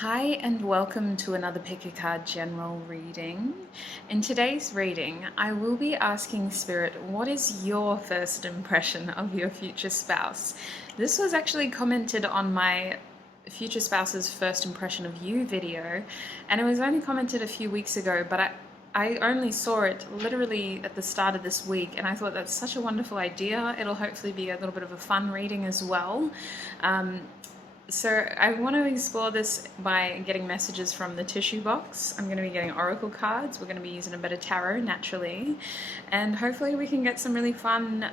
Hi and welcome to another Pick a Card general reading. In today's reading, I will be asking Spirit, what is your first impression of your future spouse? This was actually commented on my future spouse's first impression of you video, and it was only commented a few weeks ago, but I only saw it literally at the start of this week, and I thought that's such a wonderful idea. It'll hopefully be a little bit of a fun reading as well. So I want to explore this by getting messages from the tissue box. I'm going to be getting oracle cards. We're going to be using a bit of tarot naturally. And hopefully we can get some really fun,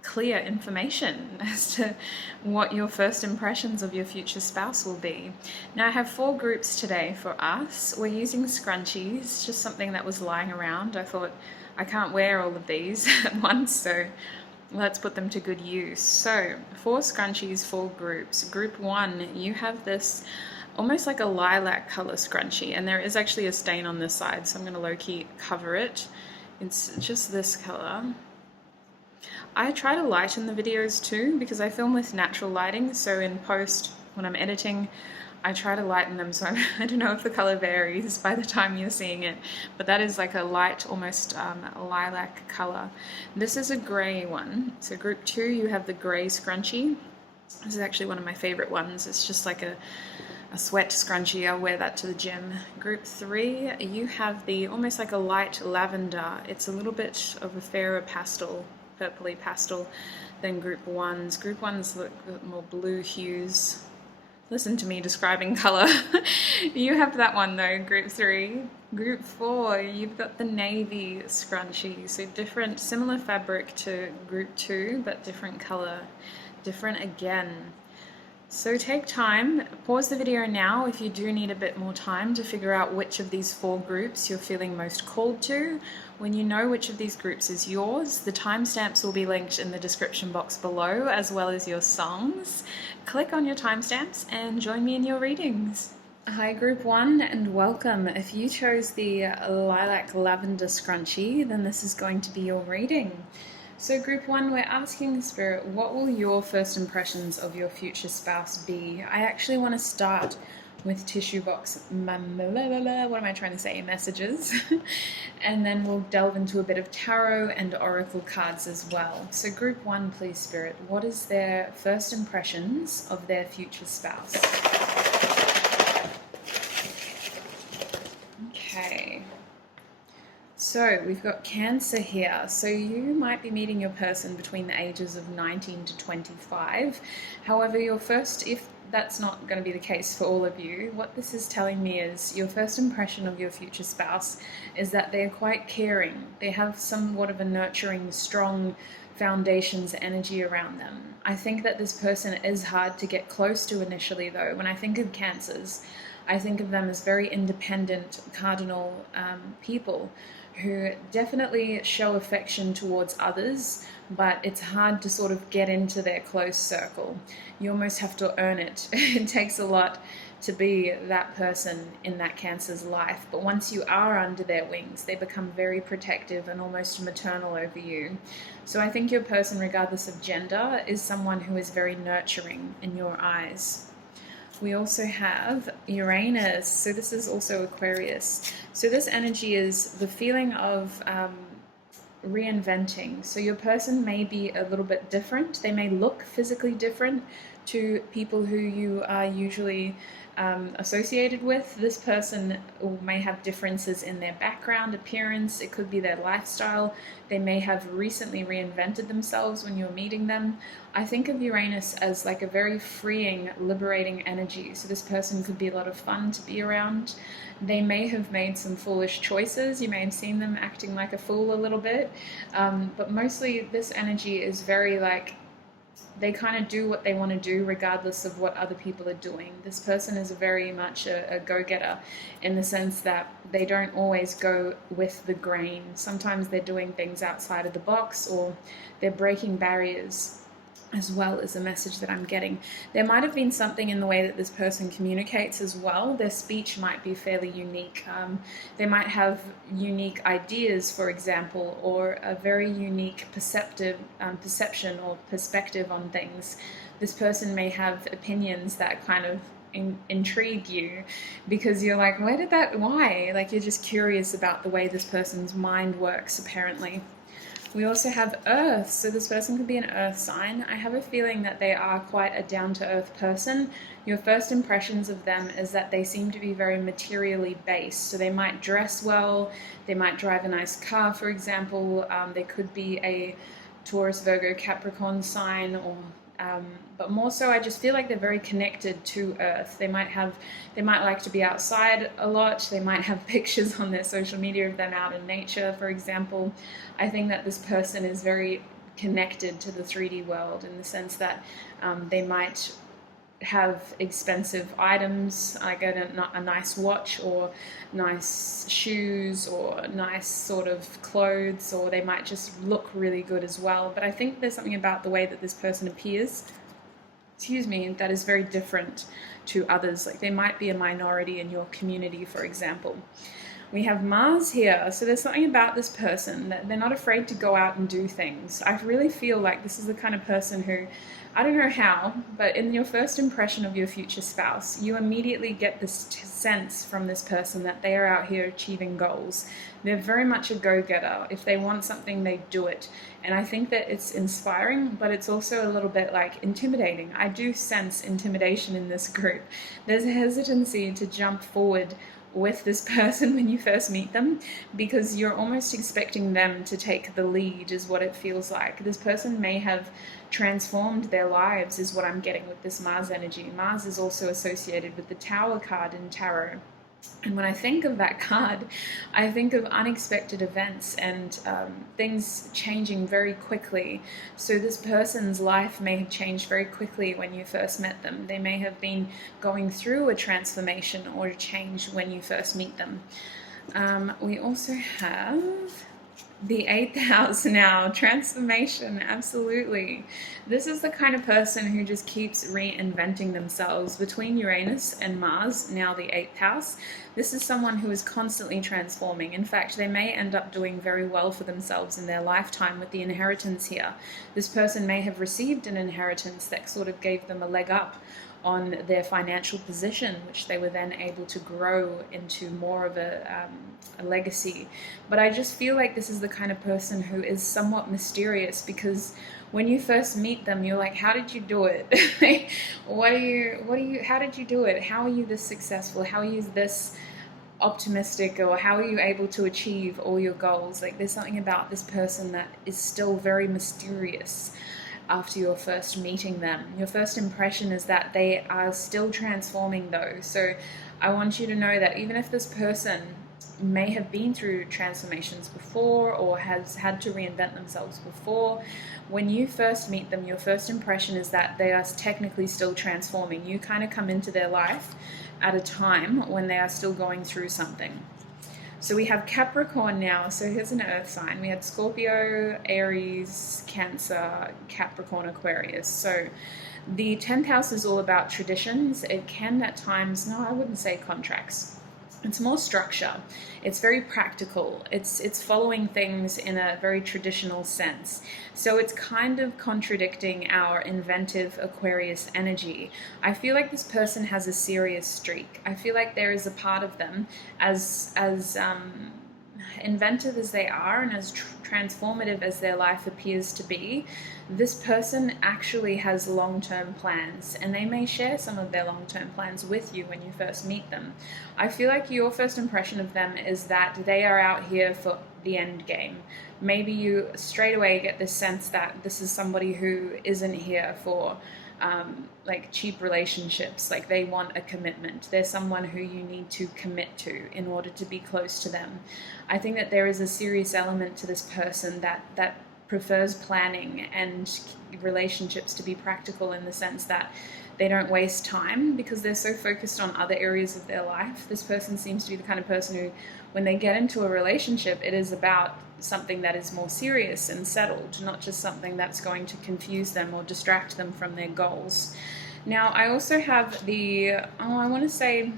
clear information as to what your first impressions of your future spouse will be. Now I have 4 groups today for us. We're using scrunchies, just something that was lying around. I thought I can't wear all of these at once, so let's put them to good use. So 4 scrunchies, 4 groups. Group 1, you have this almost like a lilac color scrunchie, and there is actually a stain on this side, so I'm going to low-key cover it. It's just this color. I try to lighten the videos too because I film with natural lighting, so in post when I'm editing I try to lighten them, so I don't know if the color varies by the time you're seeing it, but that is like a light, almost lilac color. This is a gray one. So group 2, you have the gray scrunchie. This is actually one of my favorite ones. It's just like a sweat scrunchie. I'll wear that to the gym. Group 3, you have the almost like a light lavender. It's a little bit of a fairer pastel, purpley pastel than group 1's. Group 1's look more blue hues. Listen to me describing color. You have that one though, group 3. Group 4, you've got the navy scrunchie. So different, similar fabric to group 2, but different color, different again. So take time, pause the video now if you do need a bit more time to figure out which of these 4 groups you're feeling most called to. When you know which of these groups is yours, the timestamps will be linked in the description box below, as well as your songs. Click on your timestamps and join me in your readings. Hi group 1 and welcome. If you chose the lilac lavender scrunchie, then this is going to be your reading. So group 1, we're asking Spirit, what will your first impressions of your future spouse be? I actually want to start with tissue box, what am I trying to say, messages, and then we'll delve into a bit of tarot and oracle cards as well. So group 1, please Spirit, what is their first impressions of their future spouse? Okay. So we've got Cancer here. So you might be meeting your person between the ages of 19 to 25. However, if that's not going to be the case for all of you, what this is telling me is your first impression of your future spouse is that they're quite caring. They have somewhat of a nurturing, strong foundations energy around them. I think that this person is hard to get close to initially though. When I think of Cancers, I think of them as very independent, cardinal people who definitely show affection towards others, but it's hard to sort of get into their close circle. You almost have to earn it. It takes a lot to be that person in that Cancer's life, but once you are under their wings, they become very protective and almost maternal over you. So I think your person, regardless of gender, is someone who is very nurturing in your eyes. We also have Uranus, so this is also Aquarius. So this energy is the feeling of reinventing. So your person may be a little bit different. They may look physically different to people who you are usually associated with. This person may have differences in their background, appearance, it could be their lifestyle. They may have recently reinvented themselves when you're meeting them. I think of Uranus as like a very freeing, liberating energy. So this person could be a lot of fun to be around. They may have made some foolish choices. You may have seen them acting like a fool a little bit. But mostly this energy is very like, they kind of do what they want to do regardless of what other people are doing. This person is very much a go-getter in the sense that they don't always go with the grain. Sometimes they're doing things outside of the box, or they're breaking barriers as well as the message that I'm getting. There might have been something in the way that this person communicates as well. Their speech might be fairly unique. They might have unique ideas, for example, or a very unique perception or perspective on things. This person may have opinions that kind of intrigue you, because you're like, why? Like, you're just curious about the way this person's mind works, apparently. We also have Earth, so this person could be an Earth sign. I have a feeling that they are quite a down-to-earth person. Your first impressions of them is that they seem to be very materially based. So they might dress well, they might drive a nice car, for example. They could be a Taurus, Virgo, Capricorn sign, or but more so, I just feel like they're very connected to Earth. They might like to be outside a lot. They might have pictures on their social media of them out in nature, for example. I think that this person is very connected to the 3D world, in the sense that they might have expensive items, like a nice watch, or nice shoes, or nice sort of clothes, or they might just look really good as well. But I think there's something about the way that this person appears, that is very different to others. Like, they might be a minority in your community, for example. We have Mars here, so there's something about this person that they're not afraid to go out and do things. I really feel like this is the kind of person who, I don't know how, but in your first impression of your future spouse, you immediately get this sense from this person that they are out here achieving goals. They're very much a go-getter. If they want something, they do it. And I think that it's inspiring, but it's also a little bit like intimidating. I do sense intimidation in this group. There's a hesitancy to jump forward with this person when you first meet them, because you're almost expecting them to take the lead, is what it feels like. This person may have transformed their lives, is what I'm getting with this Mars energy. Mars is also associated with the Tower card in tarot. And when I think of that card, I think of unexpected events and things changing very quickly. So this person's life may have changed very quickly when you first met them. They may have been going through a transformation or a change when you first meet them. We also have the 8th house now, transformation, absolutely. This is the kind of person who just keeps reinventing themselves. Between Uranus and Mars, now the 8th house, this is someone who is constantly transforming. In fact, they may end up doing very well for themselves in their lifetime with the inheritance here. This person may have received an inheritance that sort of gave them a leg up on their financial position, which they were then able to grow into more of a legacy. But I just feel like this is the kind of person who is somewhat mysterious, because when you first meet them, you're like, how did you do it? How did you do it? How are you this successful? How are you this optimistic? Or how are you able to achieve all your goals? Like, there's something about this person that is still very mysterious. After your first meeting them, your first impression is that they are still transforming, though. So I want you to know that even if this person may have been through transformations before, or has had to reinvent themselves before, when you first meet them, your first impression is that they are technically still transforming. You kind of come into their life at a time when they are still going through something. So we have Capricorn now. So here's an earth sign. We had Scorpio, Aries, Cancer, Capricorn, Aquarius. So the 10th house is all about traditions. It can at times, no, I wouldn't say contracts. It's more structure. It's very practical. It's following things in a very traditional sense. So it's kind of contradicting our inventive Aquarius energy. I feel like this person has a serious streak. I feel like there is a part of them, as inventive as they are and as transformative as their life appears to be, this person actually has long-term plans, and they may share some of their long-term plans with you when you first meet them. I feel like your first impression of them is that they are out here for the end game. Maybe you straight away get this sense that this is somebody who isn't here for like cheap relationships. Like, they want a commitment. They're someone who you need to commit to in order to be close to them. I think that there is a serious element to this person that prefers planning and relationships to be practical, in the sense that they don't waste time because they're so focused on other areas of their life. This person seems to be the kind of person who, when they get into a relationship, it is about something that is more serious and settled, not just something that's going to confuse them or distract them from their goals. Now, I also have I want to say,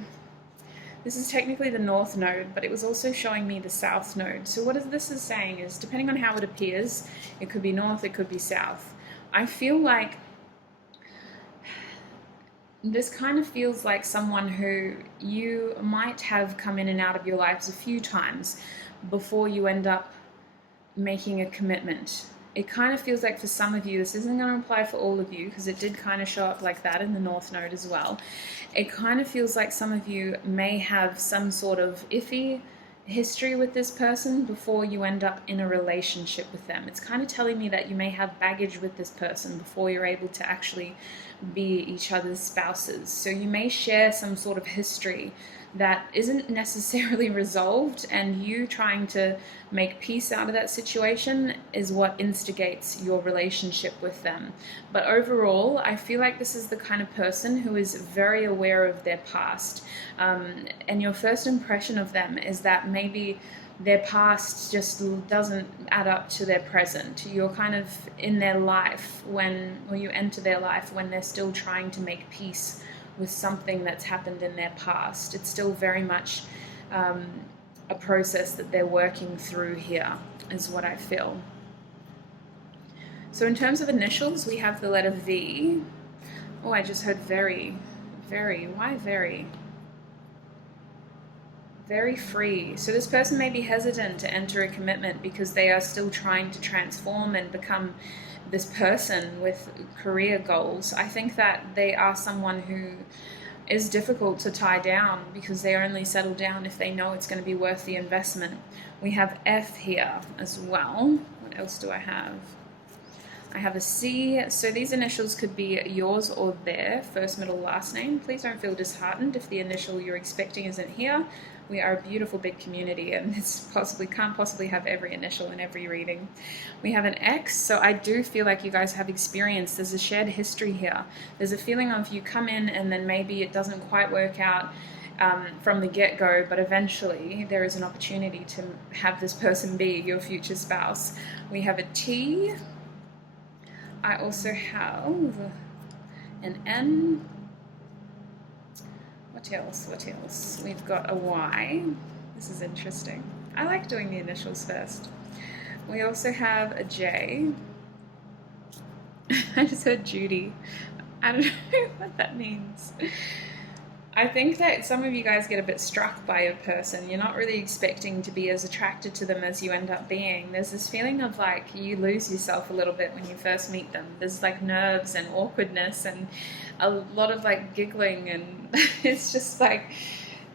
this is technically the north node, but it was also showing me the south node. So what this is saying is, depending on how it appears, it could be north, it could be south. I feel like this kind of feels like someone who you might have come in and out of your lives a few times before you end up making a commitment. It kind of feels like for some of you, this isn't going to apply for all of you because it did kind of show up like that in the North Node as well. It kind of feels like some of you may have some sort of iffy history with this person before you end up in a relationship with them. It's kind of telling me that you may have baggage with this person before you're able to actually be each other's spouses. So you may share some sort of history that isn't necessarily resolved, and you trying to make peace out of that situation is what instigates your relationship with them. But overall, I feel like this is the kind of person who is very aware of their past, and your first impression of them is that maybe their past just doesn't add up to their present. You're kind of in their life or you enter their life when they're still trying to make peace with something that's happened in their past. It's still very much a process that they're working through here, is what I feel. So in terms of initials, we have the letter V. Oh, I just heard very, very. Why very? Very free. So this person may be hesitant to enter a commitment because they are still trying to transform and become this person with career goals. I think that they are someone who is difficult to tie down because they only settle down if they know it's going to be worth the investment. We have F here as well. What else do I have? I have a C. So these initials could be yours or their first, middle, last name. Please don't feel disheartened if the initial you're expecting isn't here. We are a beautiful big community, and can't possibly have every initial in every reading. We have an X, so I do feel like you guys have experience. There's a shared history here. There's a feeling of you come in and then maybe it doesn't quite work out from the get-go, but eventually there is an opportunity to have this person be your future spouse. We have a T. I also have an N. What else? We've got a Y. This is interesting. I like doing the initials first. We also have a J. I just heard Judy. I don't know what that means. I think that some of you guys get a bit struck by a person. You're not really expecting to be as attracted to them as you end up being. There's this feeling of like you lose yourself a little bit when you first meet them. There's like nerves and awkwardness and a lot of like giggling, and it's just like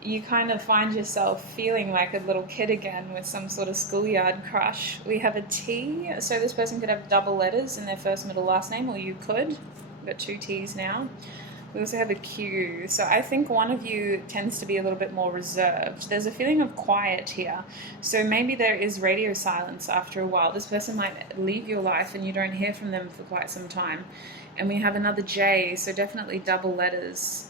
you kind of find yourself feeling like a little kid again with some sort of schoolyard crush. We have a T, so this person could have double letters in their first, middle, last name, or you could. We've got 2 T's now. We also have a Q, so I think one of you tends to be a little bit more reserved. There's a feeling of quiet here, so maybe there is radio silence after a while. This person might leave your life and you don't hear from them for quite some time. And we have another J, so definitely double letters.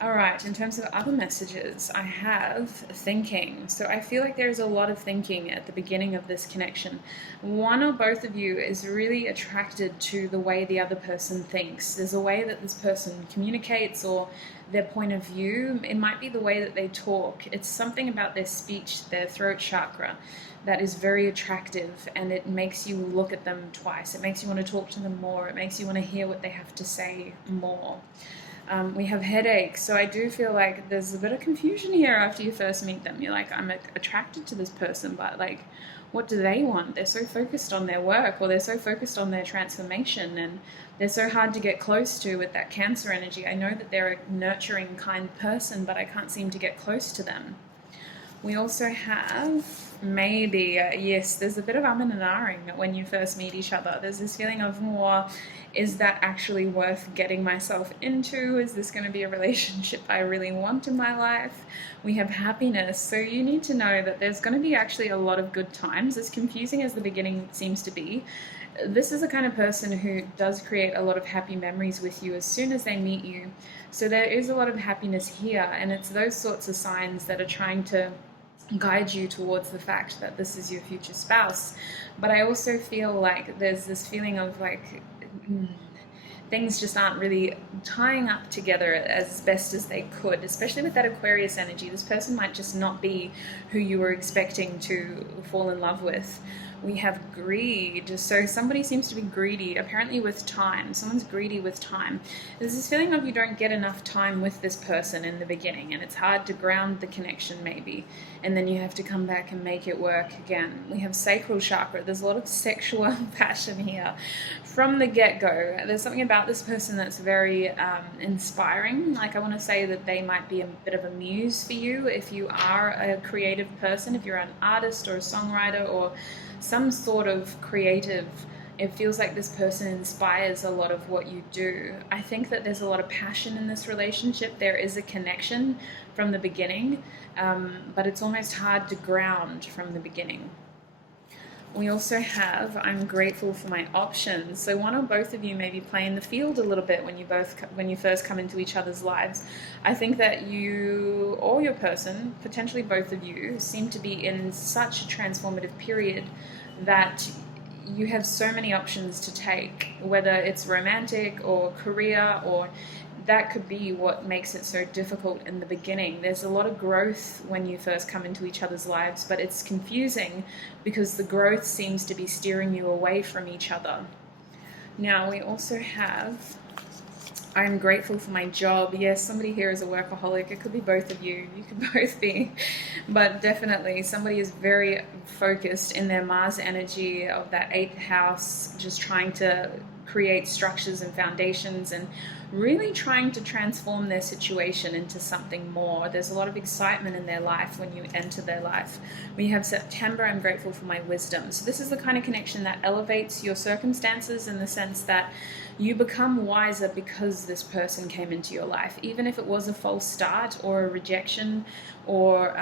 All right, in terms of other messages, I have thinking. So I feel like there's a lot of thinking at the beginning of this connection. One or both of you is really attracted to the way the other person thinks. There's a way that this person communicates or their point of view. It might be the way that they talk. It's something about their speech, their throat chakra, that is very attractive, and it makes you look at them twice. It makes you want to talk to them more. It makes you want to hear what they have to say more. We have headaches, so I do feel like there's a bit of confusion here after you first meet them. You're like, I'm attracted to this person, but like, what do they want? They're so focused on their work, or they're so focused on their transformation, and they're so hard to get close to with that Cancer energy. I know that they're a nurturing, kind person, but I can't seem to get close to them. We also have maybe, yes, there's a bit of and ahhing when you first meet each other. There's this feeling of more, is that actually worth getting myself into? Is this going to be a relationship I really want in my life? We have happiness, so you need to know that there's going to be actually a lot of good times. As confusing as the beginning seems to be, this is the kind of person who does create a lot of happy memories with you as soon as they meet you. So there is a lot of happiness here, and it's those sorts of signs that are trying to guide you towards the fact that this is your future spouse. But I also feel like there's this feeling of like things just aren't really tying up together as best as they could, especially with that Aquarius energy. This person might just not be who you were expecting to fall in love with. We have greed. So somebody seems to be greedy, apparently with time. Someone's greedy with time. There's this feeling of you don't get enough time with this person in the beginning, and it's hard to ground the connection maybe, and then you have to come back and make it work again. We have sacral chakra. There's a lot of sexual passion here from the get-go. There's something about this person that's very inspiring. Like, I want to say that they might be a bit of a muse for you if you are a creative person, if you're an artist or a songwriter or some sort of creative. It feels like this person inspires a lot of what you do. I think that there's a lot of passion in this relationship. There is a connection from the beginning, but it's almost hard to ground from the beginning. We also have, I'm grateful for my options. So one or both of you may be playing the field a little bit when you first come into each other's lives. I think that you or your person, potentially both of you, seem to be in such a transformative period that you have so many options to take, whether it's romantic or career, or that could be what makes it so difficult in the beginning. There's a lot of growth when you first come into each other's lives, but it's confusing because the growth seems to be steering you away from each other. Now, we also have, I'm grateful for my job. Yes, somebody here is a workaholic. It could be both of you. You could both be. But definitely somebody is very focused in their Mars energy of that 8th house, just trying to create structures and foundations and really trying to transform their situation into something more. There's a lot of excitement in their life when you enter their life. We have September, I'm grateful for my wisdom. So this is the kind of connection that elevates your circumstances in the sense that you become wiser because this person came into your life. Even if it was a false start or a rejection or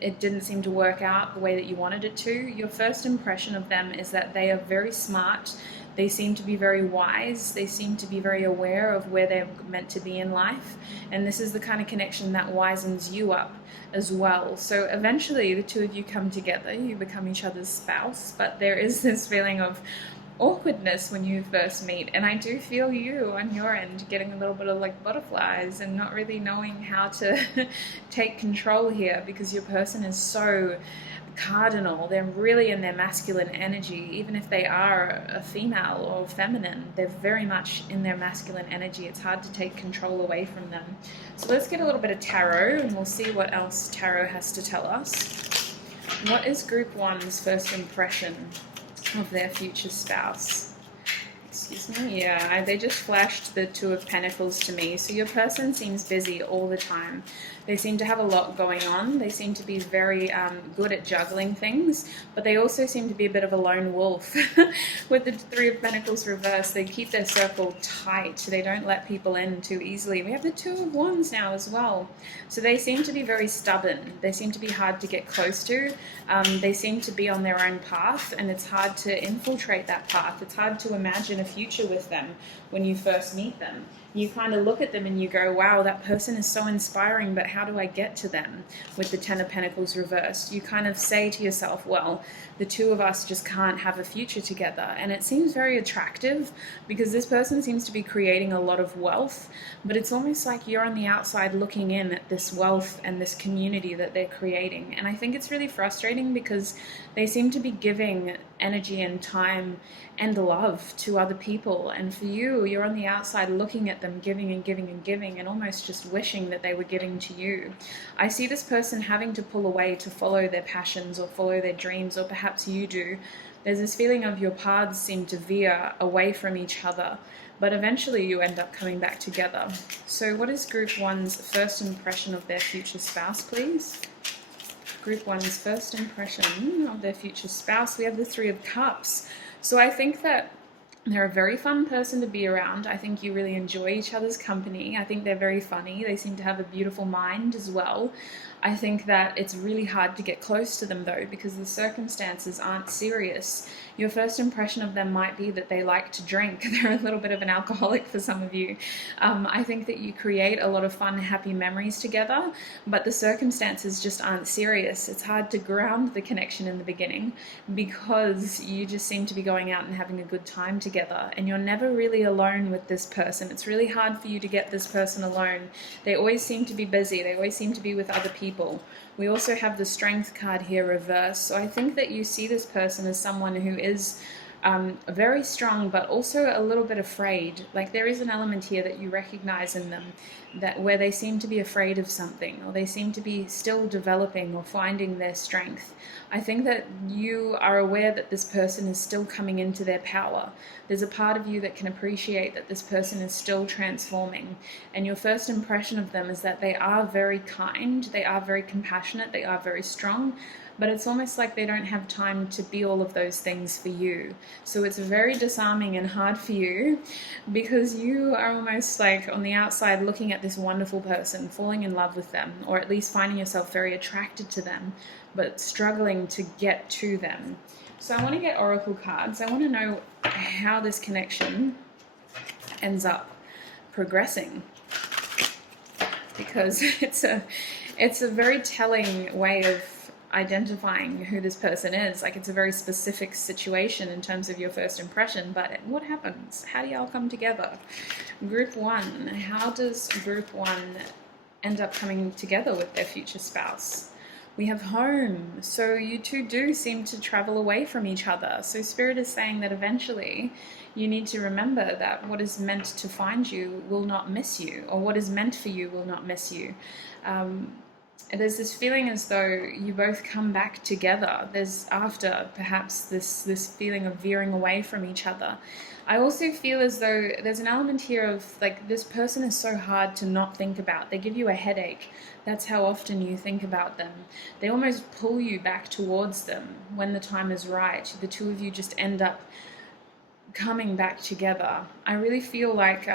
it didn't seem to work out the way that you wanted it to, your first impression of them is that they are very smart. They seem to be very wise. They seem to be very aware of where they're meant to be in life. And this is the kind of connection that wisens you up as well. So eventually the two of you come together, you become each other's spouse, but there is this feeling of awkwardness when you first meet. And I do feel you on your end getting a little bit of like butterflies and not really knowing how to take control here because your person is so cardinal. They're really in their masculine energy. Even if they are a female or feminine, they're very much in their masculine energy. It's hard to take control away from them. So let's get a little bit of tarot and we'll see what else tarot has to tell us. What is group one's first impression of their future spouse? Excuse me. Yeah, they just flashed the Two of Pentacles to me. So your person seems busy all the time. They seem to have a lot going on. They seem to be very good at juggling things, but they also seem to be a bit of a lone wolf. With the Three of Pentacles reversed, they keep their circle tight. They don't let people in too easily. We have the Two of Wands now as well. So they seem to be very stubborn. They seem to be hard to get close to. They seem to be on their own path, and it's hard to infiltrate that path. It's hard to imagine a future with them when you first meet them. You kind of look at them and you go, wow, that person is so inspiring, but how do I get to them? With the Ten of Pentacles reversed, you kind of say to yourself, well, the two of us just can't have a future together. And it seems very attractive because this person seems to be creating a lot of wealth, but it's almost like you're on the outside looking in at this wealth and this community that they're creating. And I think it's really frustrating because they seem to be giving energy and time and love to other people. And for you, you're on the outside looking at them giving and giving and giving and almost just wishing that they were giving to you. I see this person having to pull away to follow their passions or follow their dreams, or perhaps you do. There's this feeling of your paths seem to veer away from each other, but eventually you end up coming back together. So what is group one's first impression of their future spouse, please? Group one's first impression of their future spouse. We have the Three of Cups. So I think that they're a very fun person to be around. I think you really enjoy each other's company. I think they're very funny. They seem to have a beautiful mind as well. I think that it's really hard to get close to them though because the circumstances aren't serious. Your first impression of them might be that they like to drink. They're a little bit of an alcoholic for some of you. I think that you create a lot of fun, happy memories together, but the circumstances just aren't serious. It's hard to ground the connection in the beginning because you just seem to be going out and having a good time together, and you're never really alone with this person. It's really hard for you to get this person alone. They always seem to be busy. They always seem to be with other people. We also have the Strength card here reversed. So I think that you see this person as someone who is very strong, but also a little bit afraid. Like there is an element here that you recognize in them, that where they seem to be afraid of something, or they seem to be still developing or finding their strength. I think that you are aware that this person is still coming into their power. There's a part of you that can appreciate that this person is still transforming, and your first impression of them is that they are very kind, they are very compassionate, they are very strong, but it's almost like they don't have time to be all of those things for you. So it's very disarming and hard for you, because you are almost like on the outside looking at this wonderful person, falling in love with them, or at least finding yourself very attracted to them, but struggling to get to them. So I want to get oracle cards. I want to know how this connection ends up progressing, because it's a very telling way of identifying who this person is. Like it's a very specific situation in terms of your first impression, but what happens? How do y'all come together? Group 1, how does group 1 end up coming together with their future spouse? We have home, so you two do seem to travel away from each other. So Spirit is saying that eventually you need to remember that what is meant to find you will not miss you, or what is meant for you will not miss you. There's this feeling as though you both come back together. There's after perhaps this feeling of veering away from each other. I also feel as though there's an element here of like this person is so hard to not think about. They give you a headache. That's how often you think about them. They almost pull you back towards them when the time is right. The two of you just end up coming back together. I really feel like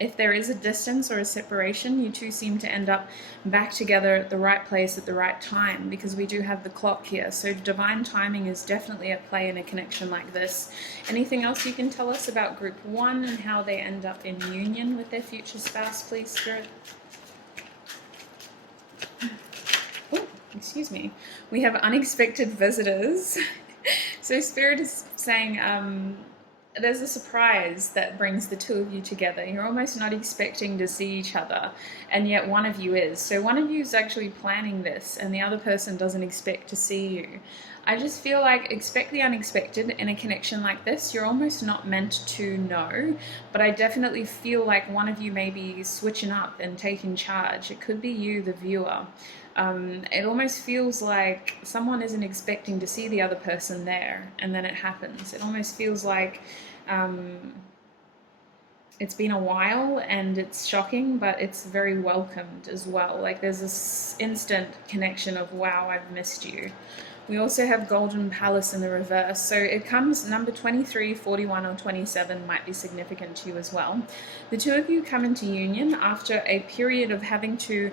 if there is a distance or a separation, you two seem to end up back together at the right place at the right time, because we do have the clock here. So divine timing is definitely at play in a connection like this. Anything else you can tell us about group 1 and how they end up in union with their future spouse, please, Spirit? Oh, excuse me. We have unexpected visitors. So Spirit is saying there's a surprise that brings the two of you together. You're almost not expecting to see each other, and yet one of you is. So one of you is actually planning this, and the other person doesn't expect to see you. I just feel like expect the unexpected in a connection like this. You're almost not meant to know, but I definitely feel like one of you may be switching up and taking charge. It could be you, the viewer. It almost feels like someone isn't expecting to see the other person there, and then it happens. It almost feels like it's been a while and it's shocking, but it's very welcomed as well. Like there's this instant connection of, wow, I've missed you. We also have Golden Palace in the reverse. So it comes number 23, 41, or 27 might be significant to you as well. The two of you come into union after a period of having to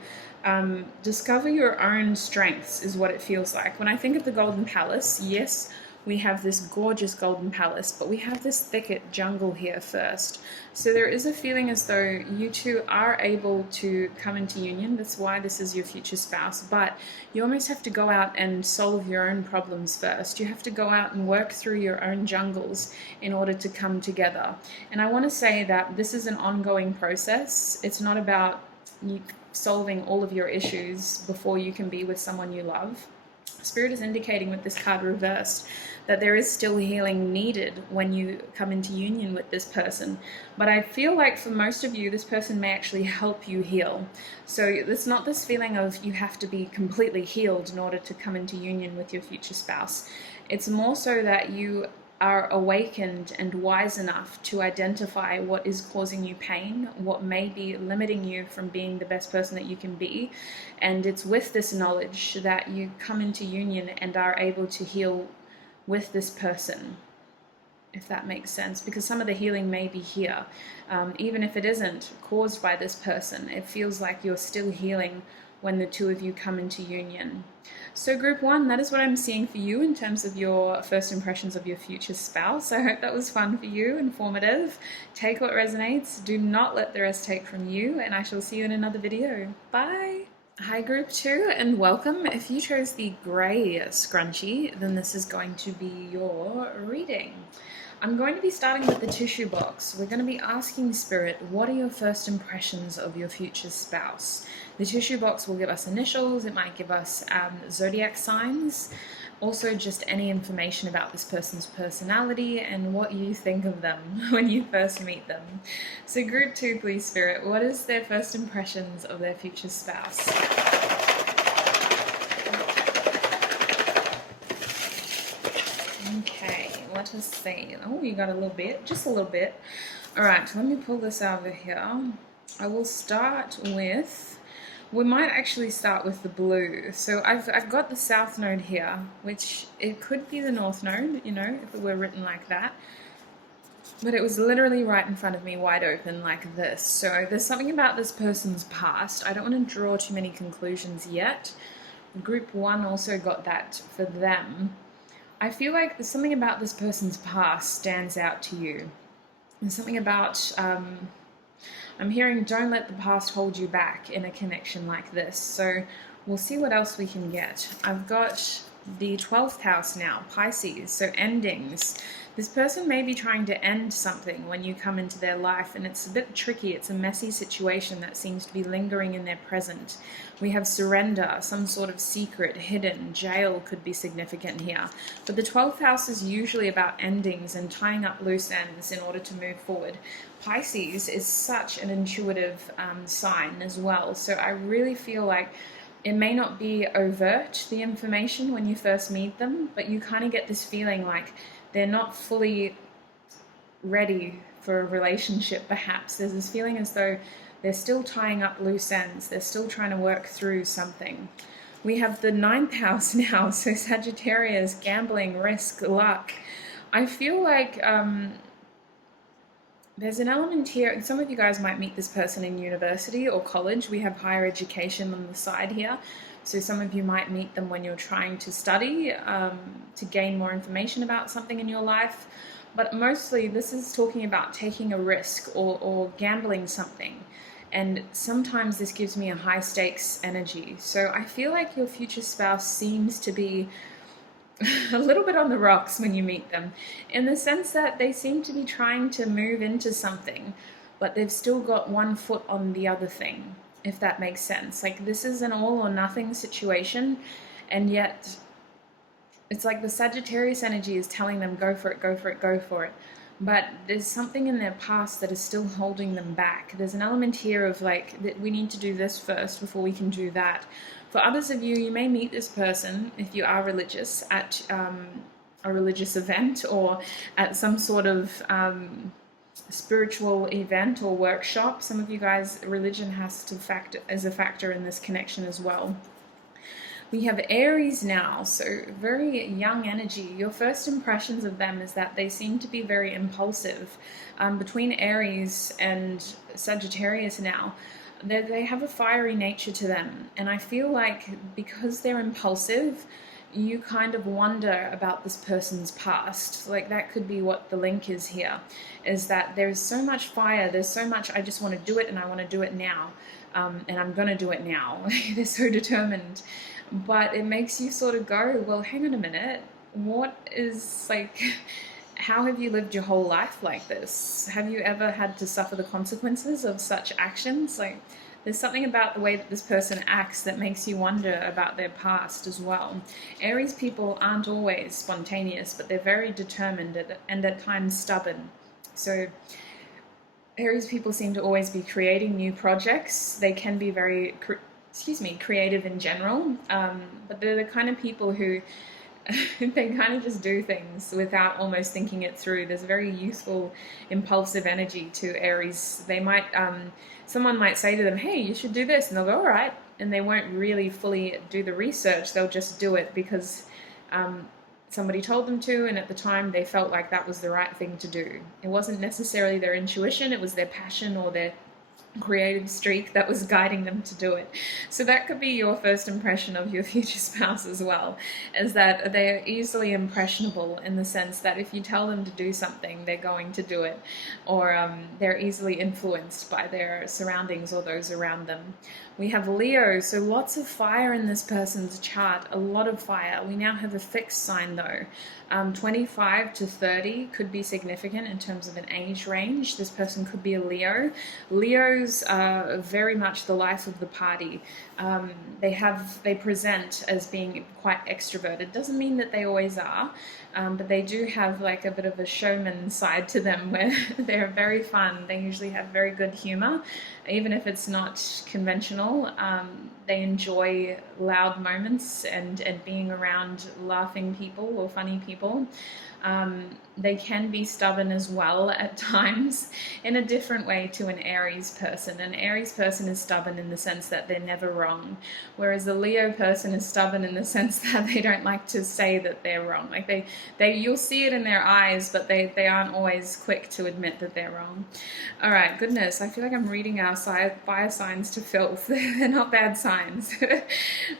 discover your own strengths, is what it feels like. When I think of the Golden Palace, yes, we have this gorgeous Golden Palace, but we have this thicket jungle here first. So there is a feeling as though you two are able to come into union. That's why this is your future spouse, but you almost have to go out and solve your own problems first. You have to go out and work through your own jungles in order to come together. And I want to say that this is an ongoing process. It's not about you solving all of your issues before you can be with someone you love. Spirit is indicating with this card reversed that there is still healing needed when you come into union with this person. But I feel like for most of you, this person may actually help you heal. So it's not this feeling of you have to be completely healed in order to come into union with your future spouse. It's more so that you are awakened and wise enough to identify what is causing you pain, what may be limiting you from being the best person that you can be. And it's with this knowledge that you come into union and are able to heal with this person, if that makes sense, because some of the healing may be here. Even if it isn't caused by this person, it feels like you're still healing when the two of you come into union. So group 1, that is what I'm seeing for you in terms of your first impressions of your future spouse. I hope that was fun for you, informative. Take what resonates. Do not let the rest take from you, and I shall see you in another video. Bye! Hi group 2 and welcome. If you chose the grey scrunchie, then this is going to be your reading. I'm going to be starting with the tissue box. We're going to be asking Spirit, what are your first impressions of your future spouse? The tissue box will give us initials, it might give us zodiac signs, also just any information about this person's personality and what you think of them when you first meet them. So group 2, please, Spirit, what is their first impressions of their future spouse? Okay, let us see. Oh, you got a little bit, just a little bit. All right, let me pull this over here. I will start with, we might actually start with the blue. So I've got the south node here, which it could be the north node, you know, if it were written like that. But it was literally right in front of me, wide open like this. So there's something about this person's past. I don't want to draw too many conclusions yet. Group 1 also got that for them. I feel like there's something about this person's past stands out to you. There's something about, I'm hearing don't let the past hold you back in a connection like this. So we'll see what else we can get. I've got the 12th house now, Pisces, so endings. This person may be trying to end something when you come into their life, and it's a bit tricky. It's a messy situation that seems to be lingering in their present. We have surrender, some sort of secret, hidden, jail could be significant here. But the 12th house is usually about endings and tying up loose ends in order to move forward. Pisces is such an intuitive sign as well, so I really feel like it may not be overt, the information, when you first meet them, but you kind of get this feeling like they're not fully ready for a relationship, perhaps. There's this feeling as though they're still tying up loose ends. They're still trying to work through something. We have the 9th house now, so Sagittarius, gambling, risk, luck. I feel like there's an element here. Some of you guys might meet this person in university or college. We have higher education on the side here. So some of you might meet them when you're trying to study, to gain more information about something in your life. But mostly this is talking about taking a risk or gambling something. And sometimes this gives me a high stakes energy. So I feel like your future spouse seems to be a little bit on the rocks when you meet them, in the sense that they seem to be trying to move into something, but they've still got one foot on the other thing, if that makes sense. Like, this is an all or nothing situation, and yet it's like the Sagittarius energy is telling them go for it, go for it, go for it. But there's something in their past that is still holding them back. There's an element here of like, that we need to do this first before we can do that. For others of you, you may meet this person, if you are religious, at a religious event or at some sort of spiritual event or workshop. Some of you guys, religion has to factor as a factor in this connection as well. We have Aries now, so very young energy. Your first impressions of them is that they seem to be very impulsive. Between Aries and Sagittarius now, they have a fiery nature to them. And I feel like because they're impulsive, you kind of wonder about this person's past. Like, that could be what the link is here, is that there's so much fire, there's so much, I just want to do it and I want to do it now. And I'm going to do it now. They're so determined. But it makes you sort of go, well, hang on a minute. What is, like, how have you lived your whole life like this? Have you ever had to suffer the consequences of such actions? Like, there's something about the way that this person acts that makes you wonder about their past as well. Aries people aren't always spontaneous, but they're very determined and at times stubborn. So Aries people seem to always be creating new projects. They can be very creative in general, but they're the kind of people who they kind of just do things without almost thinking it through. There's a very youthful, impulsive energy to Aries. They might, someone might say to them, hey, you should do this, and they'll go, all right, and they won't really fully do the research. They'll just do it because somebody told them to, and at the time they felt like that was the right thing to do. It wasn't necessarily their intuition, it was their passion or their creative streak that was guiding them to do it. So that could be your first impression of your future spouse as well, is that they are easily impressionable in the sense that if you tell them to do something, they're going to do it, or they're easily influenced by their surroundings or those around them. We have Leo, so lots of fire in this person's chart, a lot of fire. We now have a fixed sign though. 25 to 30 could be significant in terms of an age range. This person could be a Leo. Leos are very much the life of the party. They present as being quite extroverted. Doesn't mean that they always are, but they do have like a bit of a showman side to them where they're very fun. They usually have very good humor, even if it's not conventional. They enjoy loud moments and being around laughing people or funny people. They can be stubborn as well at times in a different way to an Aries person. An Aries person is stubborn in the sense that they're never wrong, whereas the Leo person is stubborn in the sense that they don't like to say that they're wrong. Like you'll see it in their eyes, but they aren't always quick to admit that they're wrong. All right, goodness, I feel like I'm reading our fire signs to filth. They're not bad signs.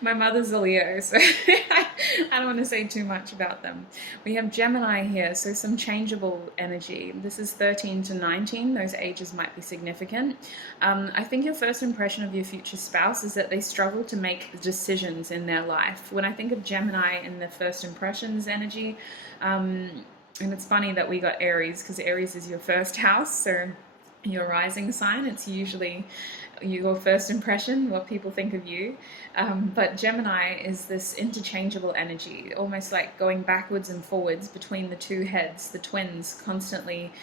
My mother's a Leo, so I don't want to say too much about them. We have Gemini here, so some changeable energy. This is 13 to 19. Those ages might be significant. I think your first impression of your future spouse is that they struggle to make decisions in their life. When I think of Gemini in the first impressions energy, and it's funny that we got Aries, because Aries is your first house, so your rising sign, it's usually your first impression, what people think of you. But Gemini is this interchangeable energy, almost like going backwards and forwards between the two heads, the twins, constantly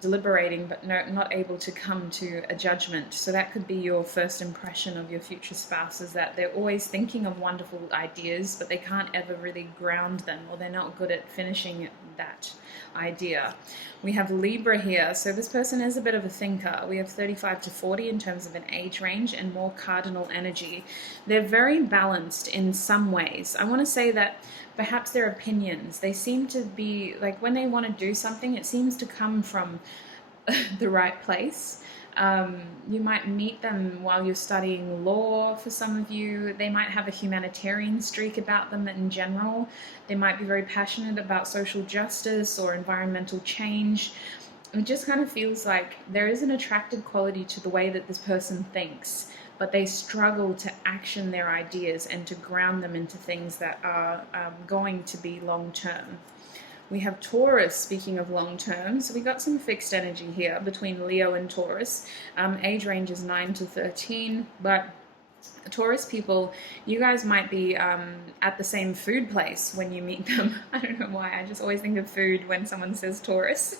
deliberating but not able to come to a judgment. So that could be your first impression of your future spouse, is that they're always thinking of wonderful ideas, but they can't ever really ground them, or they're not good at finishing that idea. We have Libra here, so this person is a bit of a thinker. We have 35 to 40 in terms of an age range and more cardinal energy. They're very balanced in some ways. I want to say that perhaps their opinions, they seem to be like, when they want to do something, it seems to come from the right place. You might meet them while you're studying law. For some of you, they might have a humanitarian streak about them in general. They might be very passionate about social justice or environmental change. It just kind of feels like there is an attractive quality to the way that this person thinks, but they struggle to action their ideas and to ground them into things that are going to be long-term. We have Taurus, speaking of long term, so we got some fixed energy here between Leo and Taurus. Age range is 9 to 13, but Taurus people, you guys might be at the same food place when you meet them. I don't know why, I just always think of food when someone says Taurus.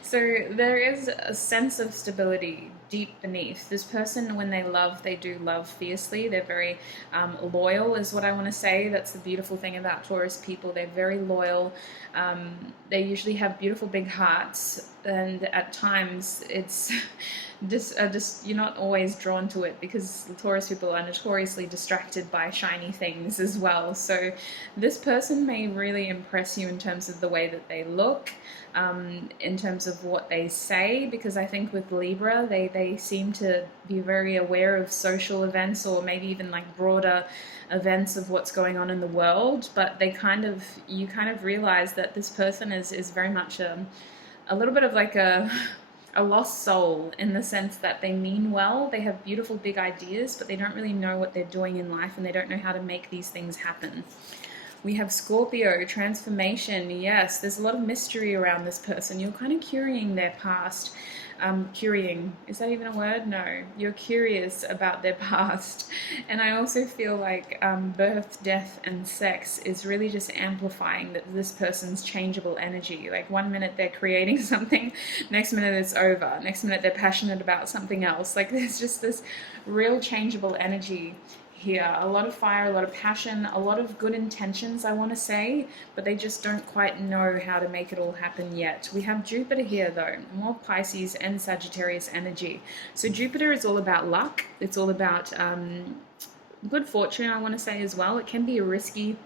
So there is a sense of stability deep beneath. This person, when they love, they do love fiercely. They're very loyal is what I want to say. That's the beautiful thing about Taurus people. They're very loyal. They usually have beautiful big hearts, and at times it's just you're not always drawn to it, because Taurus people are notoriously distracted by shiny things as well. So this person may really impress you in terms of the way that they look, in terms of what they say, because I think with Libra, they seem to be very aware of social events, or maybe even like broader events of what's going on in the world, but you kind of realize that this person is very much a little bit of like a lost soul, in the sense that they mean well, they have beautiful big ideas, but they don't really know what they're doing in life, and they don't know how to make these things happen. We have Scorpio, transformation. Yes, there's a lot of mystery around this person. You're kind of curing their past. Curing, is that even a word? No, you're curious about their past. And I also feel like birth, death, and sex is really just amplifying this person's changeable energy. Like one minute they're creating something, next minute it's over, next minute they're passionate about something else. Like there's just this real changeable energy here. A lot of fire, a lot of passion, a lot of good intentions, I want to say, but they just don't quite know how to make it all happen yet. We have Jupiter here though, more Pisces and Sagittarius energy. So Jupiter is all about luck. It's all about good fortune, I want to say as well. It can be a risky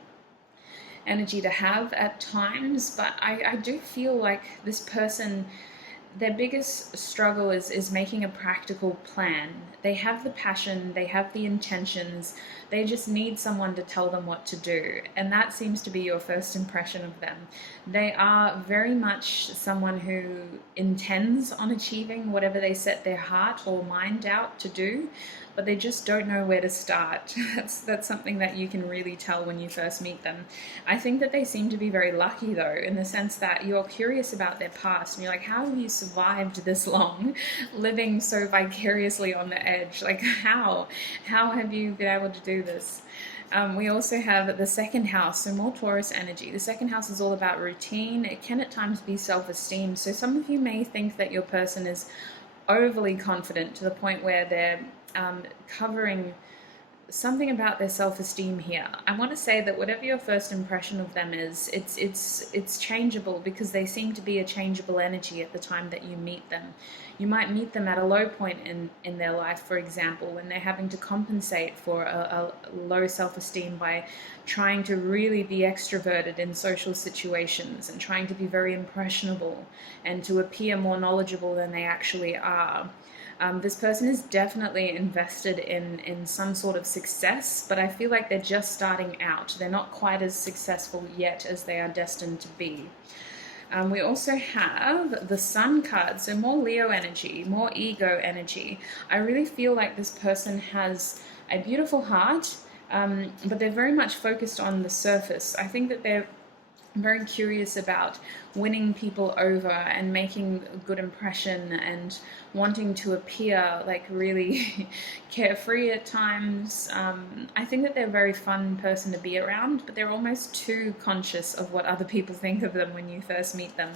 energy to have at times, but I do feel like this person, their biggest struggle is making a practical plan. They have the passion, they have the intentions, they just need someone to tell them what to do. And that seems to be your first impression of them. They are very much someone who intends on achieving whatever they set their heart or mind out to do, but they just don't know where to start. That's something that you can really tell when you first meet them. I think that they seem to be very lucky though, in the sense that you're curious about their past and you're like, how have you survived this long, living so vicariously on the edge? Like, how have you been able to do this? We also have the second house, so more Taurus energy. The second house is all about routine. It can at times be self-esteem. So some of you may think that your person is overly confident to the point where they're covering something about their self-esteem here. I want to say that whatever your first impression of them is, it's changeable, because they seem to be a changeable energy at the time that you meet them. You might meet them at a low point in their life, for example, when they're having to compensate for a low self-esteem by trying to really be extroverted in social situations and trying to be very impressionable and to appear more knowledgeable than they actually are. This person is definitely invested in some sort of success, but I feel like they're just starting out. They're not quite as successful yet as they are destined to be. We also have the Sun card, so more Leo energy, more ego energy. I really feel like this person has a beautiful heart, but they're very much focused on the surface. I think that they're very curious about winning people over and making a good impression and wanting to appear like really carefree at times. I think that they're a very fun person to be around, but they're almost too conscious of what other people think of them when you first meet them.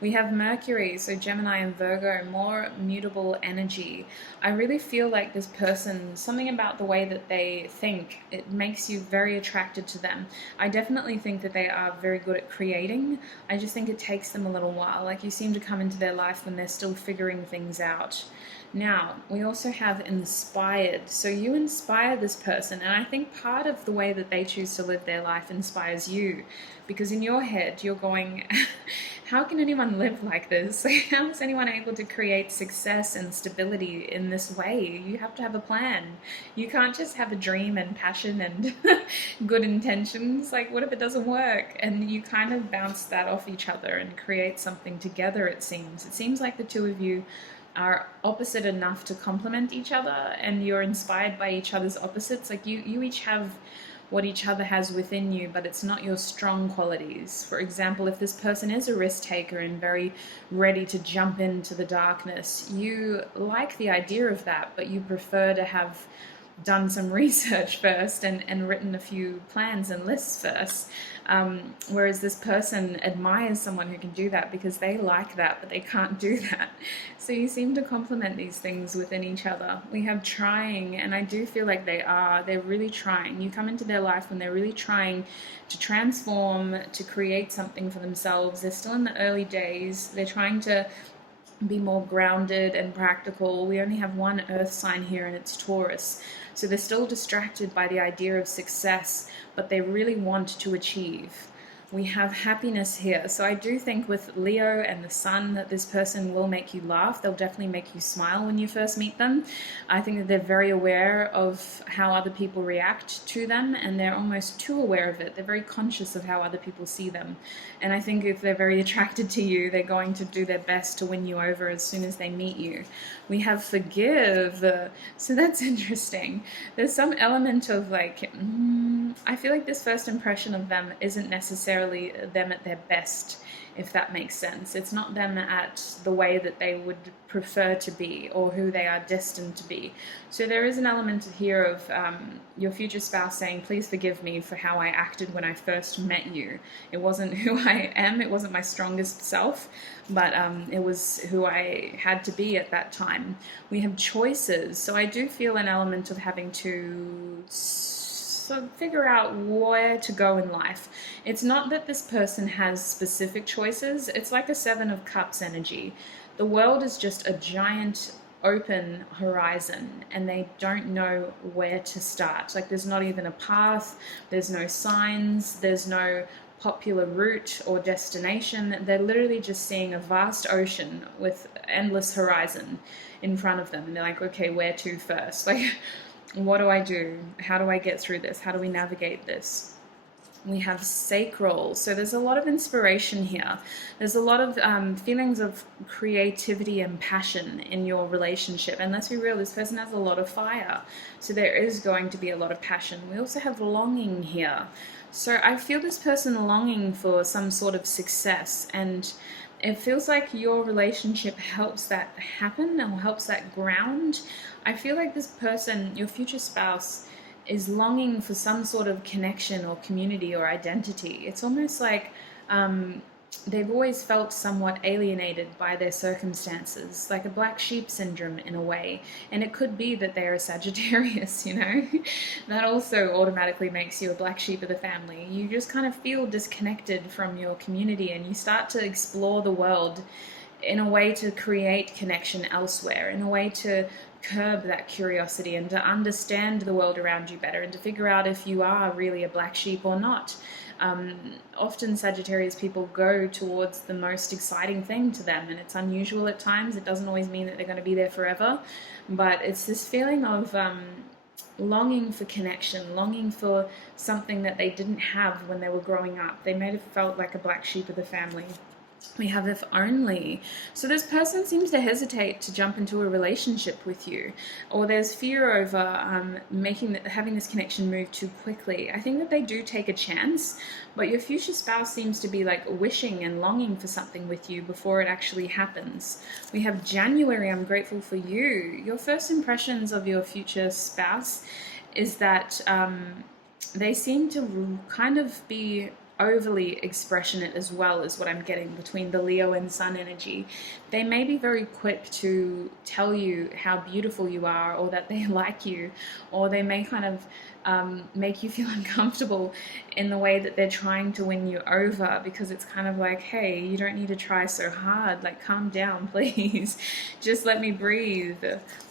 We have Mercury, so Gemini and Virgo, more mutable energy. I really feel like this person, something about the way that they think, it makes you very attracted to them. I definitely think that they are very good at creating. I just think it takes them a little while. Like, you seem to come into their life when they're still figuring things out. Now, we also have inspired. So you inspire this person, and I think part of the way that they choose to live their life inspires you, because in your head you're going, how can anyone live like this? How is anyone able to create success and stability in this way? You have to have a plan. You can't just have a dream and passion and good intentions. Like, what if it doesn't work? And you kind of bounce that off each other and create something together, it seems. It seems like the two of you are opposite enough to complement each other, and you're inspired by each other's opposites. Like, you each have what each other has within you, but it's not your strong qualities. For example, if this person is a risk taker and very ready to jump into the darkness, you like the idea of that, but you prefer to have done some research first and written a few plans and lists first. Whereas this person admires someone who can do that because they like that, but they can't do that. So you seem to complement these things within each other. We have trying, and I do feel like they're really trying. You come into their life when they're really trying to transform, to create something for themselves. They're still in the early days. They're trying to be more grounded and practical. We only have one earth sign here, and it's Taurus. So they're still distracted by the idea of success, but they really want to achieve. We have happiness here. So I do think with Leo and the Sun that this person will make you laugh. They'll definitely make you smile when you first meet them. I think that they're very aware of how other people react to them, and they're almost too aware of it. They're very conscious of how other people see them. And I think if they're very attracted to you, they're going to do their best to win you over as soon as they meet you. We have forgive. So that's interesting. There's some element of like, I feel like this first impression of them isn't necessarily them at their best, if that makes sense. It's not them at the way that they would prefer to be or who they are destined to be. So there is an element here of your future spouse saying, please forgive me for how I acted when I first met you. It wasn't who I am, it wasn't my strongest self, but it was who I had to be at that time. We have choices. So I do feel an element of having to figure out where to go in life. It's not that this person has specific choices. It's like a Seven of Cups energy. The world is just a giant open horizon, and they don't know where to start. Like, there's not even a path, there's no signs, there's no popular route or destination. They're literally just seeing a vast ocean with endless horizon in front of them, and they're like, okay, where to first? Like, what do I do? How do I get through this? How do we navigate this? We have sacral. So there's a lot of inspiration here. There's a lot of feelings of creativity and passion in your relationship. And let's be real, this person has a lot of fire. So there is going to be a lot of passion. We also have longing here. So I feel this person longing for some sort of success, and it feels like your relationship helps that happen or helps that ground. I feel like this person, your future spouse, is longing for some sort of connection or community or identity. It's almost like they've always felt somewhat alienated by their circumstances, like a black sheep syndrome in a way. And it could be that they're a Sagittarius, you know? That also automatically makes you a black sheep of the family. You just kind of feel disconnected from your community, and you start to explore the world in a way to create connection elsewhere, in a way to curb that curiosity and to understand the world around you better and to figure out if you are really a black sheep or not. Often Sagittarius people go towards the most exciting thing to them, and it's unusual at times. It doesn't always mean that they're going to be there forever, but it's this feeling of longing for connection, longing for something that they didn't have when they were growing up. They may have felt like a black sheep of the family. We have if only. So this person seems to hesitate to jump into a relationship with you, or there's fear over having this connection move too quickly. I think that they do take a chance, but your future spouse seems to be like wishing and longing for something with you before it actually happens. We have January. I'm grateful for you. Your first impressions of your future spouse is that they seem to kind of be overly expressionate as well, is what I'm getting between the Leo and Sun energy. They may be very quick to tell you how beautiful you are, or that they like you, or they may kind of make you feel uncomfortable in the way that they're trying to win you over, because it's kind of like, hey, you don't need to try so hard, like calm down please, just let me breathe.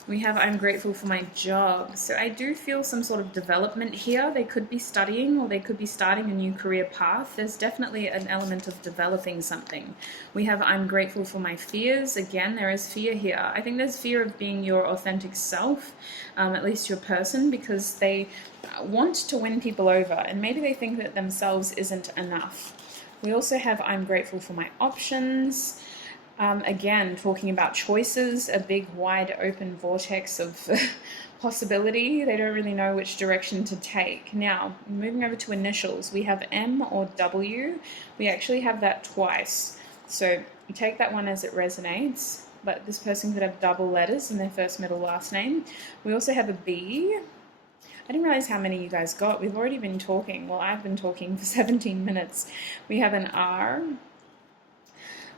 We have I'm grateful for my job. So I do feel some sort of development here. They could be studying, or they could be starting a new career path. There's definitely an element of developing something. We have I'm grateful for my fears. Again, there is fear here. I think there's fear of being your authentic self, at least your person, because they want to win people over, and maybe they think that themselves isn't enough. We also have I'm grateful for my options. Again, talking about choices, a big wide open vortex of possibility. They don't really know which direction to take. Now, moving over to initials, we have M or W. We actually have that twice. So you take that one as it resonates, but this person could have double letters in their first, middle, last name. We also have a B. I didn't realize how many you guys got. We've already been talking. Well, I've been talking for 17 minutes. We have an R.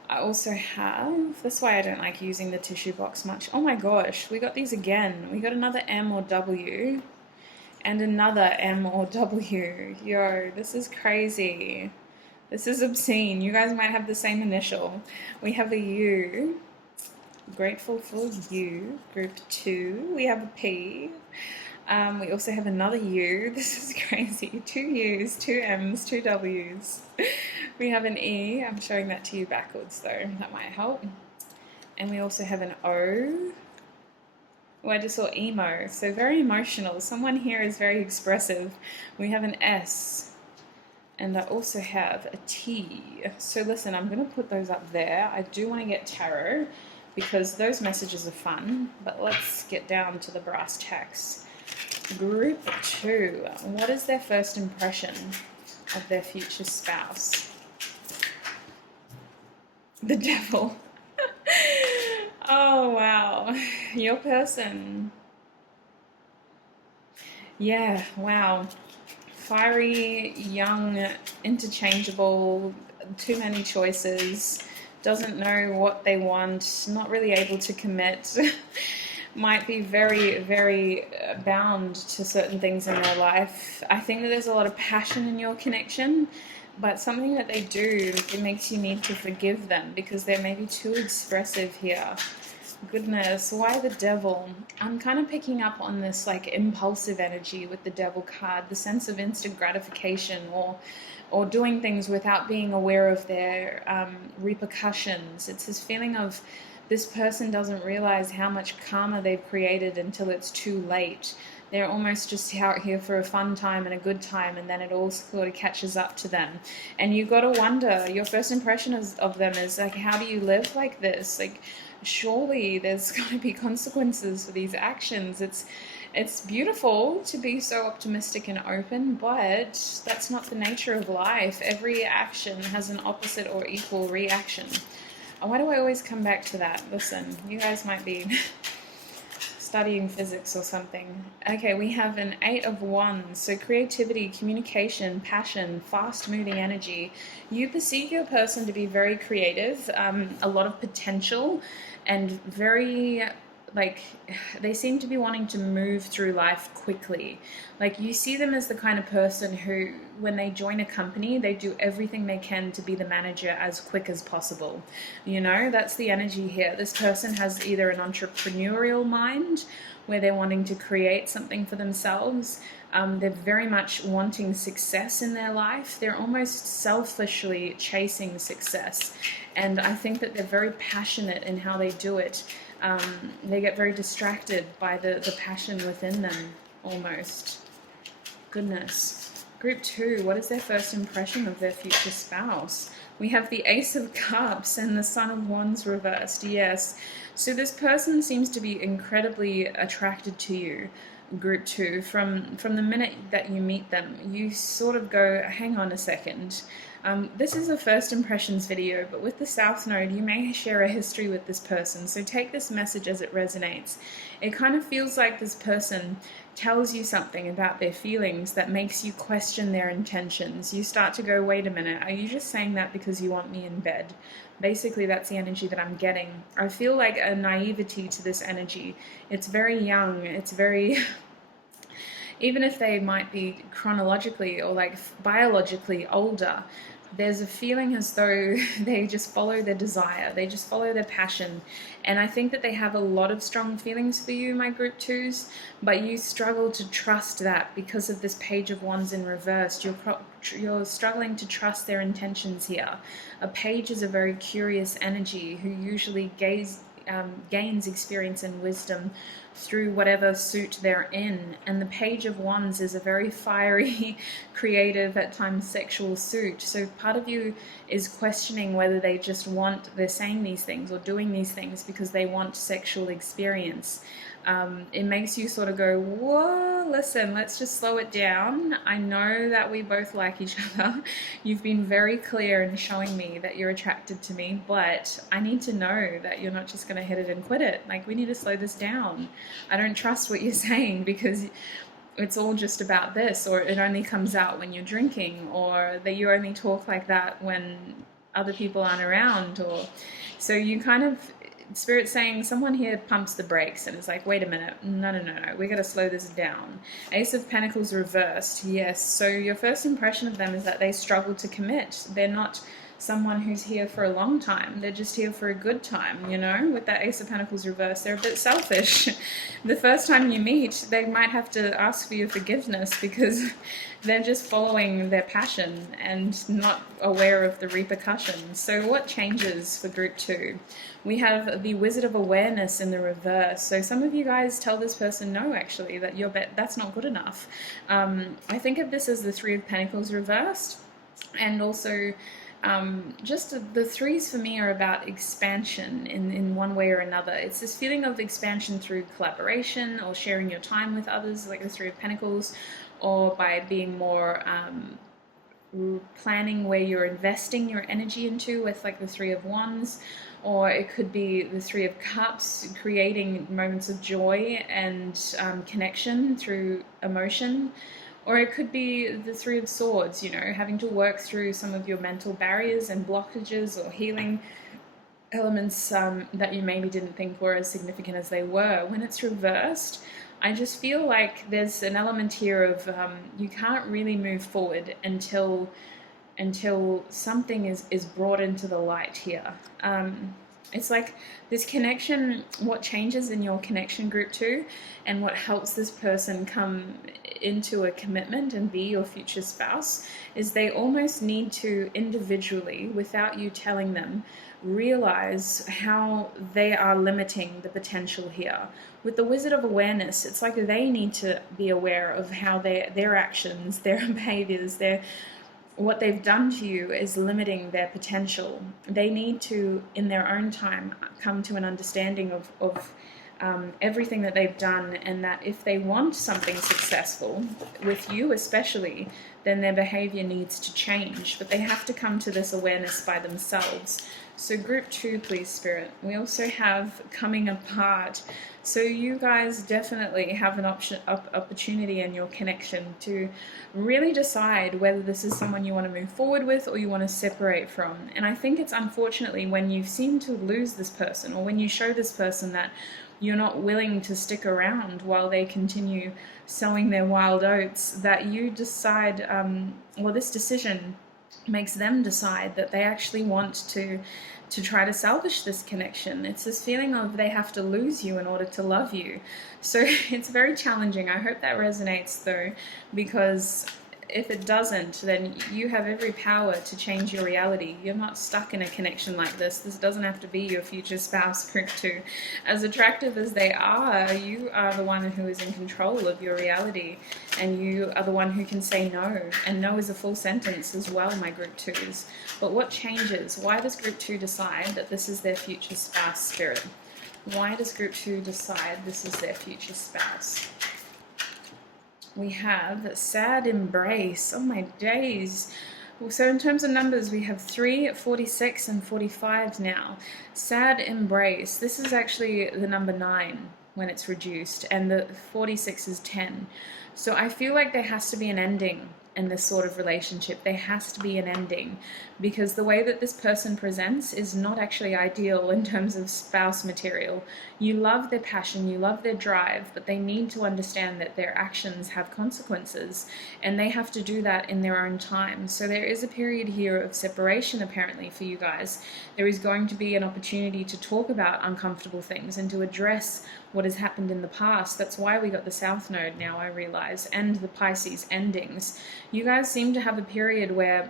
I also have, that's why I don't like using the tissue box much. Oh my gosh, we got these again. We got another M or W and another M or W. Yo, this is crazy. This is obscene. You guys might have the same initial. We have a U. Grateful for you. Group 2. We have a P. We also have another U. This is crazy. 2 U's, 2 M's, 2 W's. We have an E. I'm showing that to you backwards though. That might help. And we also have an O. Oh, I just saw emo. So very emotional. Someone here is very expressive. We have an S. And I also have a T. So listen, I'm going to put those up there. I do want to get tarot because those messages are fun. But let's get down to the brass tacks. Group 2. What is their first impression of their future spouse? The devil. Oh, wow. Your person. Yeah, wow. Fiery, young, interchangeable, too many choices, doesn't know what they want, not really able to commit. Might be very, very bound to certain things in their life. I think that there's a lot of passion in your connection, but something that they do, it makes you need to forgive them because they're maybe too expressive here. Goodness, why the devil? I'm kind of picking up on this like impulsive energy with the devil card, the sense of instant gratification or doing things without being aware of their repercussions. It's this feeling of this person doesn't realize how much karma they've created until it's too late. They're almost just out here for a fun time and a good time, and then it all sort of catches up to them. And you got to wonder, your first impression of them is like, how do you live like this? Like, surely there's got to be consequences for these actions. It's beautiful to be so optimistic and open, but that's not the nature of life. Every action has an opposite or equal reaction. Why do I always come back to that? Listen, you guys might be studying physics or something. Okay, we have an 8 of Wands, so creativity, communication, passion, fast-moving energy. You perceive your person to be very creative, a lot of potential, and very, like, they seem to be wanting to move through life quickly. Like, you see them as the kind of person who, when they join a company, they do everything they can to be the manager as quick as possible. You know, that's the energy here. This person has either an entrepreneurial mind, where they're wanting to create something for themselves. They're very much wanting success in their life. They're almost selfishly chasing success. And I think that they're very passionate in how they do it. They get very distracted by the passion within them, almost. Goodness. Group 2, what is their first impression of their future spouse? We have the Ace of Cups and the Sun of Wands reversed, yes. So this person seems to be incredibly attracted to you, Group 2. From the minute that you meet them, you sort of go, hang on a second. This is a first impressions video, but with the South Node, you may share a history with this person, so take this message as it resonates. It kind of feels like this person tells you something about their feelings that makes you question their intentions. You start to go, wait a minute, are you just saying that because you want me in bed? Basically, that's the energy that I'm getting. I feel like a naivety to this energy. It's very young, it's very... Even if they might be chronologically or like biologically older, there's a feeling as though they just follow their desire, they just follow their passion. And I think that they have a lot of strong feelings for you, my Group 2s, but you struggle to trust that because of this Page of Wands in reverse. You're struggling to trust their intentions here. A page is a very curious energy who usually gains experience and wisdom through whatever suit they're in, and the Page of Wands is a very fiery, creative, at times sexual suit. So part of you is questioning whether they're saying these things or doing these things because they want sexual experience. It makes you sort of go, whoa, listen, let's just slow it down. I know that we both like each other. You've been very clear in showing me that you're attracted to me, but I need to know that you're not just going to hit it and quit it. Like, we need to slow this down. I don't trust what you're saying because it's all just about this, or it only comes out when you're drinking, or that you only talk like that when other people aren't around, or so you kind of... Spirit saying someone here pumps the brakes and is like, wait a minute, no, we got to slow this down. Ace of Pentacles reversed, yes. So your first impression of them is that they struggle to commit. They're not someone who's here for a long time. They're just here for a good time, you know? With that Ace of Pentacles reversed, they're a bit selfish. The first time you meet, they might have to ask for your forgiveness because they're just following their passion and not aware of the repercussions. So what changes for Group 2? We have the Wizard of Awareness in the reverse. So some of you guys tell this person no, actually, that that's not good enough. I think of this as the Three of Pentacles reversed, and also just the threes for me are about expansion in one way or another. It's this feeling of expansion through collaboration or sharing your time with others, like the Three of Pentacles, or by being more planning where you're investing your energy into, with like the Three of Wands. Or it could be the Three of Cups, creating moments of joy and connection through emotion. Or it could be the Three of Swords, you know, having to work through some of your mental barriers and blockages, or healing elements that you maybe didn't think were as significant as they were. When it's reversed, I just feel like there's an element here of you can't really move forward until something is brought into the light here. It's like this connection, what changes in your connection group 2 and what helps this person come into a commitment and be your future spouse is they almost need to individually, without you telling them, realize how they are limiting the potential here. With the Wizard of Awareness, it's like they need to be aware of how their actions, their behaviors, what they've done to you is limiting their potential. They need to, in their own time, come to an understanding of everything that they've done, and that if they want something successful, with you especially, then their behavior needs to change. But they have to come to this awareness by themselves. So group 2, please, Spirit. We also have coming apart. So you guys definitely have an opportunity in your connection to really decide whether this is someone you want to move forward with or you want to separate from. And I think it's unfortunately when you seem to lose this person, or when you show this person that you're not willing to stick around while they continue sowing their wild oats, that you decide, this decision makes them decide that they actually want to try to salvage this connection. It's this feeling of they have to lose you in order to love you. So it's very challenging. I hope that resonates though, because if it doesn't, then you have every power to change your reality. You're not stuck in a connection like this. This doesn't have to be your future spouse, group 2. As attractive as they are, you are the one who is in control of your reality, and you are the one who can say no. And no is a full sentence as well, my group 2s. But what changes? Why does group 2 decide that this is their future spouse, Spirit? Why does group 2 decide this is their future spouse? We have sad embrace. Oh my days. So in terms of numbers, we have 3, 46, and 45 now. Sad embrace. This is actually the number 9 when it's reduced, and the 46 is 10. So I feel like there has to be an ending in this sort of relationship. There has to be an ending, because the way that this person presents is not actually ideal in terms of spouse material. You love their passion, you love their drive, but they need to understand that their actions have consequences, and they have to do that in their own time. So there is a period here of separation apparently for you guys. There is going to be an opportunity to talk about uncomfortable things and to address what has happened in the past. That's why we got the South Node now, I realize, and the Pisces endings. You guys seem to have a period where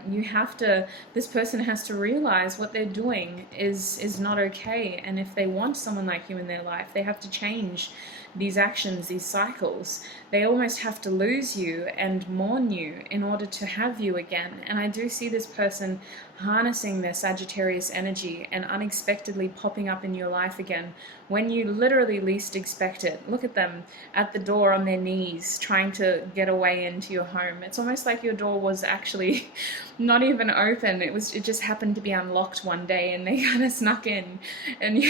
this person has to realize what they're doing is not okay. And if they want someone like you in their life, they have to change these actions, these cycles. They almost have to lose you and mourn you in order to have you again. And I do see this person harnessing their Sagittarius energy and unexpectedly popping up in your life again when you literally least expect it. Look at them at the door on their knees trying to get a way into your home. It's almost like your door was actually not even open. It just happened to be unlocked one day and they kind of snuck in, and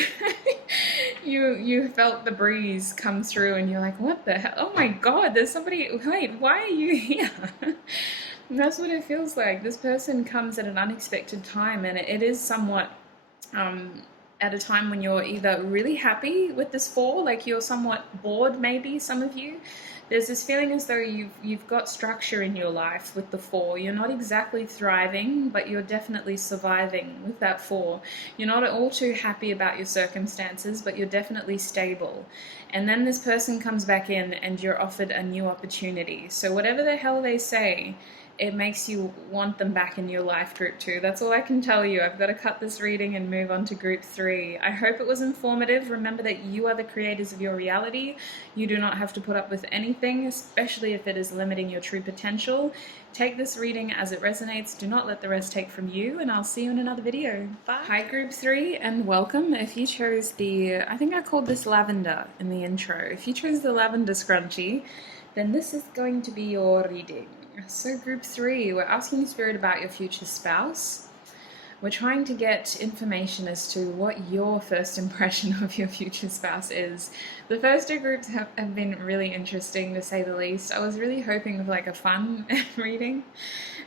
you felt the breeze come through and you're like, what the hell? Oh my God, there's somebody, wait, why are you here? That's what it feels like. This person comes at an unexpected time, and it is somewhat at a time when you're either really happy with this 4, like you're somewhat bored maybe, some of you. There's this feeling as though you've got structure in your life with the 4. You're not exactly thriving, but you're definitely surviving with that 4. You're not all too happy about your circumstances, but you're definitely stable. And then this person comes back in and you're offered a new opportunity. So whatever the hell they say, it makes you want them back in your life, group 2. That's all I can tell you. I've got to cut this reading and move on to group 3. I hope it was informative. Remember that you are the creators of your reality. You do not have to put up with anything, especially if it is limiting your true potential. Take this reading as it resonates. Do not let the rest take from you, and I'll see you in another video. Bye. Hi, group 3, and welcome. If you chose I think I called this lavender in the intro. If you chose the lavender scrunchie, then this is going to be your reading. So group 3, we're asking Spirit about your future spouse. We're trying to get information as to what your first impression of your future spouse is. The first 2 groups have been really interesting, to say the least. I was really hoping for like a fun reading.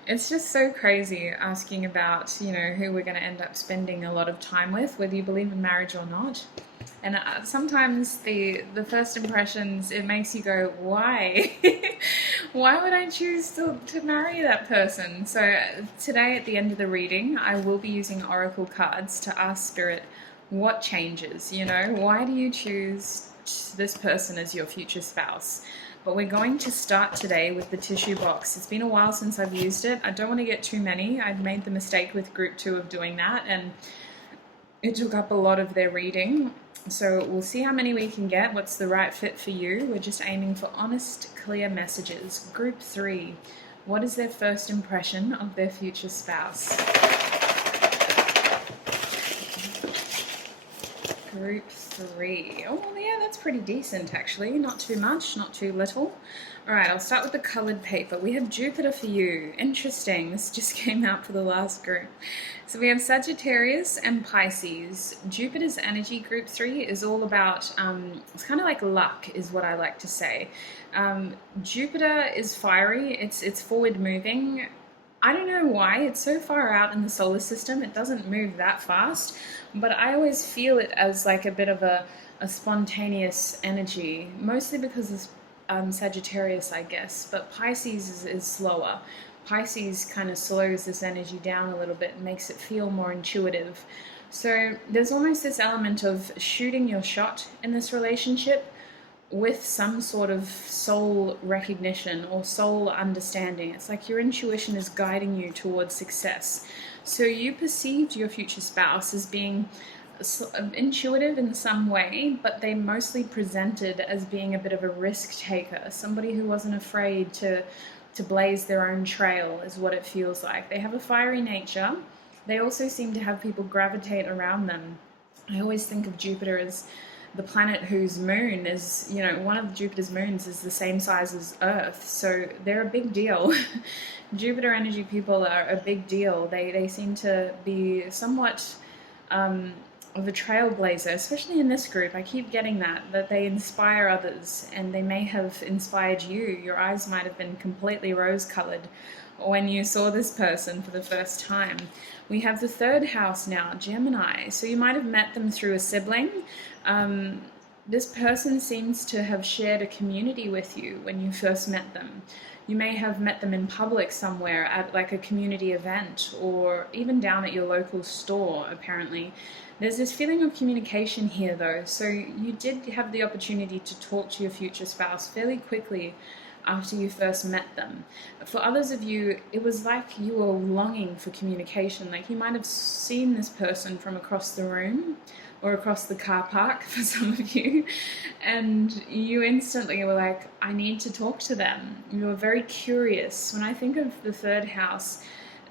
It's just so crazy asking about, who we're going to end up spending a lot of time with, whether you believe in marriage or not. And sometimes the first impressions, it makes you go, why? Why would I choose to marry that person? So today at the end of the reading, I will be using oracle cards to ask Spirit What changes? You know, why do you choose this person as your future spouse? But we're going to start today with the tissue box. It's been a while since I've used it. I don't want to get too many. I've made the mistake with group 2 of doing that, and it took up a lot of their reading. So we'll see how many we can get, what's the right fit for you. We're just aiming for honest, clear messages. Group 3, what is their first impression of their future spouse? Group 3. Oh, yeah, that's pretty decent, actually. Not too much, not too little. All right, I'll start with the colored paper. We have Jupiter for you. Interesting. This just came out for the last group. So we have Sagittarius and Pisces. Jupiter's energy, group 3, is all about, it's kind of like luck, is what I like to say. Jupiter is fiery. It's forward moving. I don't know why, it's so far out in the solar system, it doesn't move that fast, but I always feel it as like a bit of a spontaneous energy, mostly because of Sagittarius, I guess, but Pisces is slower. Pisces kind of slows this energy down a little bit and makes it feel more intuitive. So there's almost this element of shooting your shot in this relationship, with some sort of soul recognition or soul understanding. It's like your intuition is guiding you towards success. So you perceived your future spouse as being intuitive in some way, but they mostly presented as being a bit of a risk taker, somebody who wasn't afraid to blaze their own trail, is what it feels like. They have a fiery nature. They also seem to have people gravitate around them. I always think of Jupiter as the planet whose moon is, you know, one of Jupiter's moons is the same size as Earth, so they're a big deal. Jupiter energy people are a big deal. They seem to be somewhat of a trailblazer, especially in this group. I keep getting that they inspire others, and they may have inspired you. Your eyes might have been completely rose-colored when you saw this person for the first time. We have the third house now, Gemini. So you might have met them through a sibling. This person seems to have shared a community with you when you first met them. You may have met them in public somewhere at like a community event, or even down at your local store, apparently. There's this feeling of communication here though, so you did have the opportunity to talk to your future spouse fairly quickly after you first met them. For others of you, it was like you were longing for communication, like you might have seen this person from across the room or across the car park for some of you, and you instantly were like, I need to talk to them. You were very curious. When I think of the third house,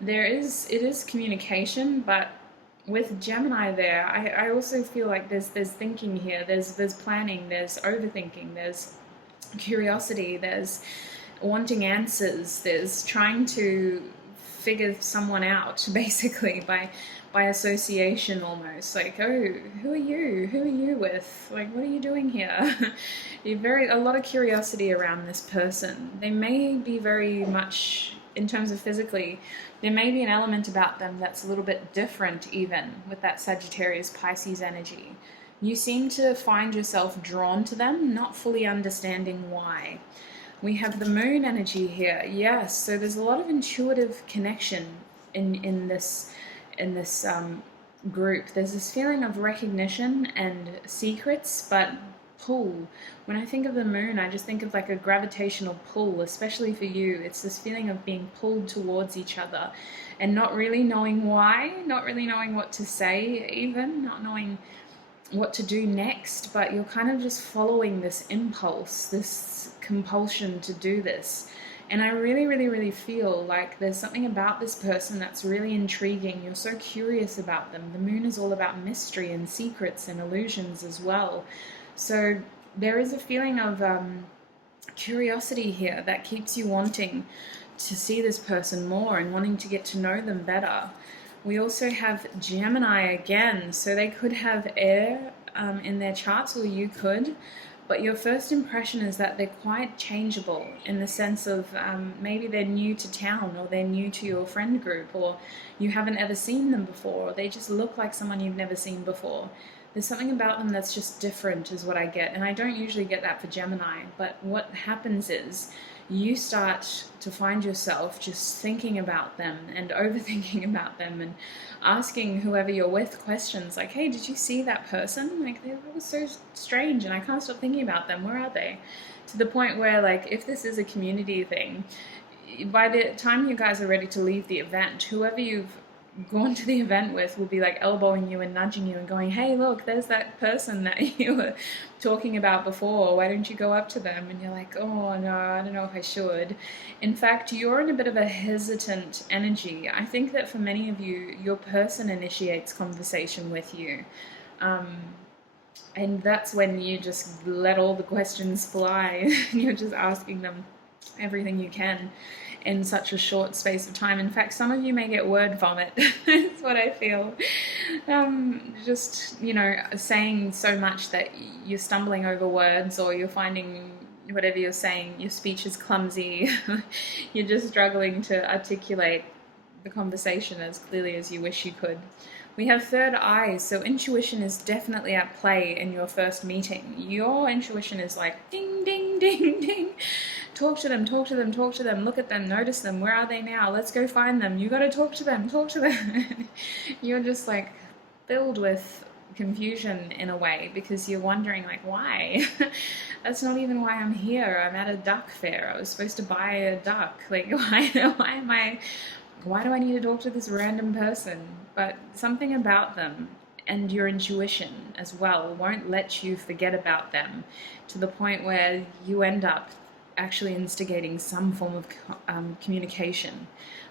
it is communication, but with Gemini there, I also feel like there's thinking here, there's planning, there's overthinking, there's curiosity, there's wanting answers, there's trying to figure someone out basically by association almost, like, oh, who are you with, like, what are you doing here? A lot of curiosity around this person. They may be very much, in terms of physically, there may be an element about them that's a little bit different, even with that Sagittarius Pisces energy. You seem to find yourself drawn to them, not fully understanding why. We have the moon energy here. Yes, so there's a lot of intuitive connection in this group. There's this feeling of recognition and secrets, but pull. When I think of the moon, I just think of like a gravitational pull, especially for you. It's this feeling of being pulled towards each other and not really knowing why, not really knowing what to say even, not knowing what to do next, but you're kind of just following this impulse, this compulsion to do this. And I really feel like there's something about this person that's really intriguing. You're so curious about them. The moon is all about mystery and secrets and illusions as well. So there is a feeling of curiosity here that keeps you wanting to see this person more and wanting to get to know them better. We also have Gemini again, so they could have air in their charts, or you could, but your first impression is that they're quite changeable in the sense of maybe they're new to town, or they're new to your friend group, or you haven't ever seen them before, or they just look like someone you've never seen before. There's something about them that's just different is what I get. And I don't usually get that for Gemini, but what happens is you start to find yourself just thinking about them and overthinking about them and asking whoever you're with questions like, hey, did you see that person? Like, that was so strange and I can't stop thinking about them. Where are they? To the point where, like, if this is a community thing, by the time you guys are ready to leave the event, whoever you've gone to the event with will be like elbowing you and nudging you and going, hey, look, there's that person that you were talking about before. Why don't you go up to them? And you're like, oh, no, I don't know if I should. In fact, you're in a bit of a hesitant energy. I think that for many of you, your person initiates conversation with you. And that's when you just let all the questions fly. You're just asking them everything you can in such a short space of time. In fact, some of you may get word vomit. That's what I feel. Just, saying so much that you're stumbling over words, or you're finding whatever you're saying, your speech is clumsy. You're just struggling to articulate the conversation as clearly as you wish you could. We have third eyes, so intuition is definitely at play in your first meeting. Your intuition is like, ding, ding, ding, ding. Talk to them, talk to them, talk to them, look at them, notice them, where are they now? Let's go find them. You got to talk to them, talk to them. You're just like filled with confusion in a way, because you're wondering like, why? That's not even why I'm here. I'm at a duck fair. I was supposed to buy a duck. Like, why do I need to talk to this random person? But something about them and your intuition as well won't let you forget about them, to the point where you end up actually instigating some form of communication.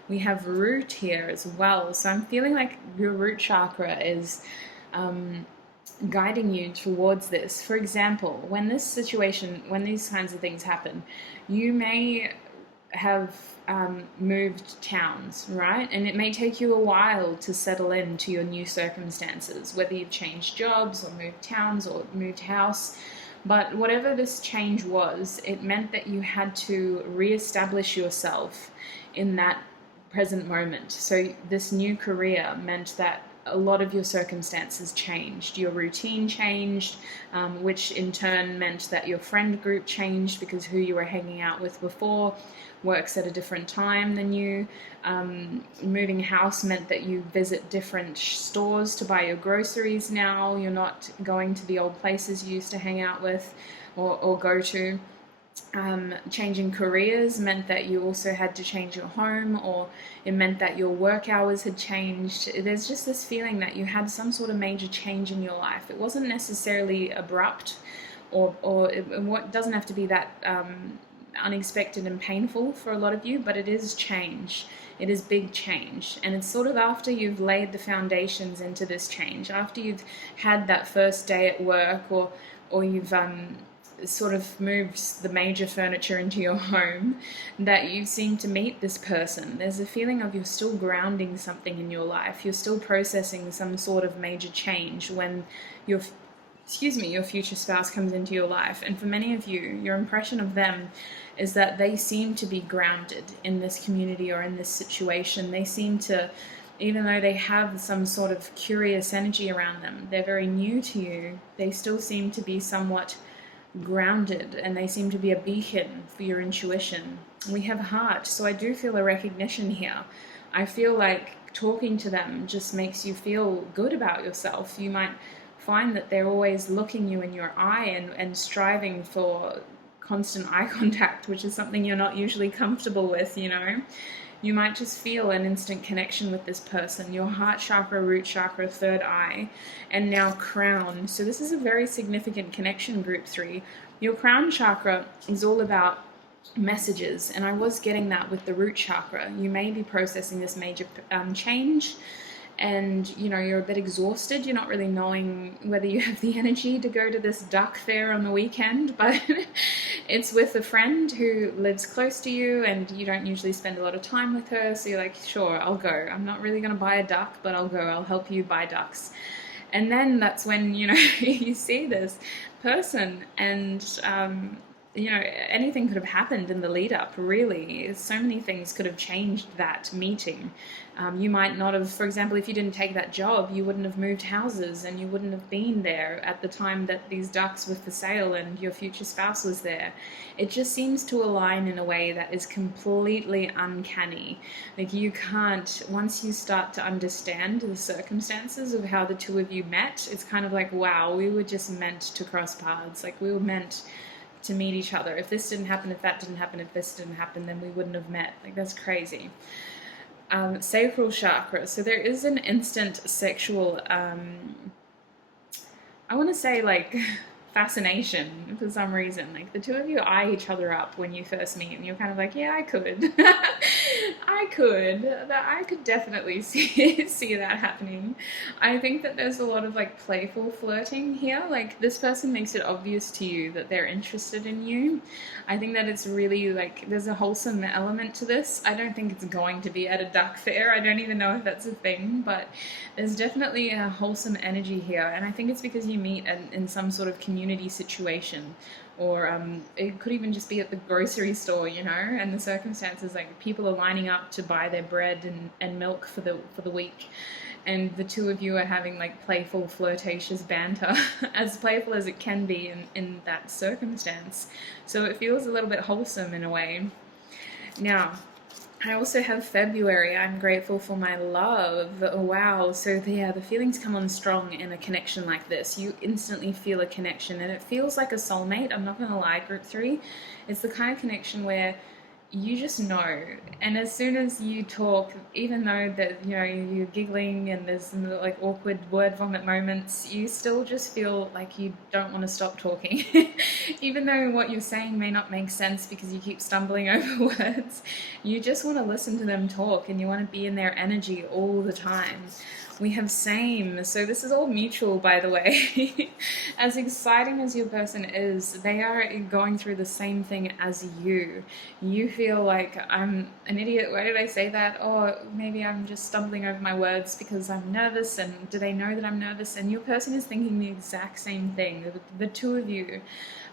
We have root here as well, so I'm feeling like your root chakra is guiding you towards this. For example, when these kinds of things happen, you may have moved towns, right? And it may take you a while to settle into your new circumstances, whether you've changed jobs or moved towns or moved house. But whatever this change was, it meant that you had to reestablish yourself in that present moment. So this new career meant that a lot of your circumstances changed. Your routine changed, which in turn meant that your friend group changed, because who you were hanging out with before works at a different time than you. Moving house meant that you visit different stores to buy your groceries now. You're not going to the old places you used to hang out with or go to. Changing careers meant that you also had to change your home, or it meant that your work hours had changed. There's just this feeling that you had some sort of major change in your life. It wasn't necessarily abrupt, or it doesn't have to be that unexpected and painful for a lot of you, but it is change. It is big change, and it's sort of after you've laid the foundations into this change, after you've had that first day at work, or you've sort of moved the major furniture into your home, that you seem to meet this person. There's a feeling of you're still grounding something in your life. You're still processing some sort of major change when your future spouse comes into your life. And for many of you, your impression of them is that they seem to be grounded in this community or in this situation. They seem to, even though they have some sort of curious energy around them, they're very new to you, they still seem to be somewhat grounded, and they seem to be a beacon for your intuition. We have heart, so I do feel a recognition here. I feel like talking to them just makes you feel good about yourself. You might find that they're always looking you in your eye and striving for constant eye contact, which is something you're not usually comfortable with, You might just feel an instant connection with this person. Your heart chakra, root chakra, third eye, and now crown. So this is a very significant connection, group 3. Your crown chakra is all about messages, and I was getting that with the root chakra. You may be processing this major change, and you're a bit exhausted. You're not really knowing whether you have the energy to go to this duck fair on the weekend, but it's with a friend who lives close to you, and you don't usually spend a lot of time with her, so you're like, sure, I'll go. I'm not really going to buy a duck, but I'll go. I'll help you buy ducks. And then that's when you see this person, and anything could have happened in the lead up, really. So many things could have changed that meeting. You might not have, for example, if you didn't take that job, you wouldn't have moved houses and you wouldn't have been there at the time that these ducks were for sale and your future spouse was there. It just seems to align in a way that is completely uncanny. Like, you can't, once you start to understand the circumstances of how the two of you met, it's kind of like, wow, we were just meant to cross paths. Like, we were meant to meet each other. If this didn't happen, if that didn't happen, if this didn't happen, then we wouldn't have met. Like, that's crazy. Sacral chakra. So there is an instant sexual, I want to say, like, fascination for some reason. Like, the two of you eye each other up when you first meet, and you're kind of like, yeah, I could. I could definitely see that happening. I think that there's a lot of, like, playful flirting here. Like, this person makes it obvious to you that they're interested in you. I think that it's really, like, there's a wholesome element to this. I don't think it's going to be at a duck fair. I don't even know if that's a thing, but there's definitely a wholesome energy here, and I think it's because you meet in some sort of community situation, or it could even just be at the grocery store, and the circumstances, like, people are lining up to buy their bread and milk for the week, and the two of you are having, like, playful, flirtatious banter, as playful as it can be in that circumstance. So it feels a little bit wholesome in a way. Now, I also have February. I'm grateful for my love. Wow. So the feelings come on strong in a connection like this. You instantly feel a connection, and it feels like a soulmate. I'm not going to lie, group 3. It's the kind of connection where you just know, and as soon as you talk, even though that you're giggling and there's, like, awkward word vomit moments, you still just feel like you don't want to stop talking. Even though what you're saying may not make sense because you keep stumbling over words, you just want to listen to them talk, and you want to be in their energy all the time. We have same, so this is all mutual, by the way. As exciting as your person is, they are going through the same thing as you. You feel like, I'm an idiot, why did I say that? Or maybe I'm just stumbling over my words because I'm nervous, and do they know that I'm nervous? And your person is thinking the exact same thing. The two of you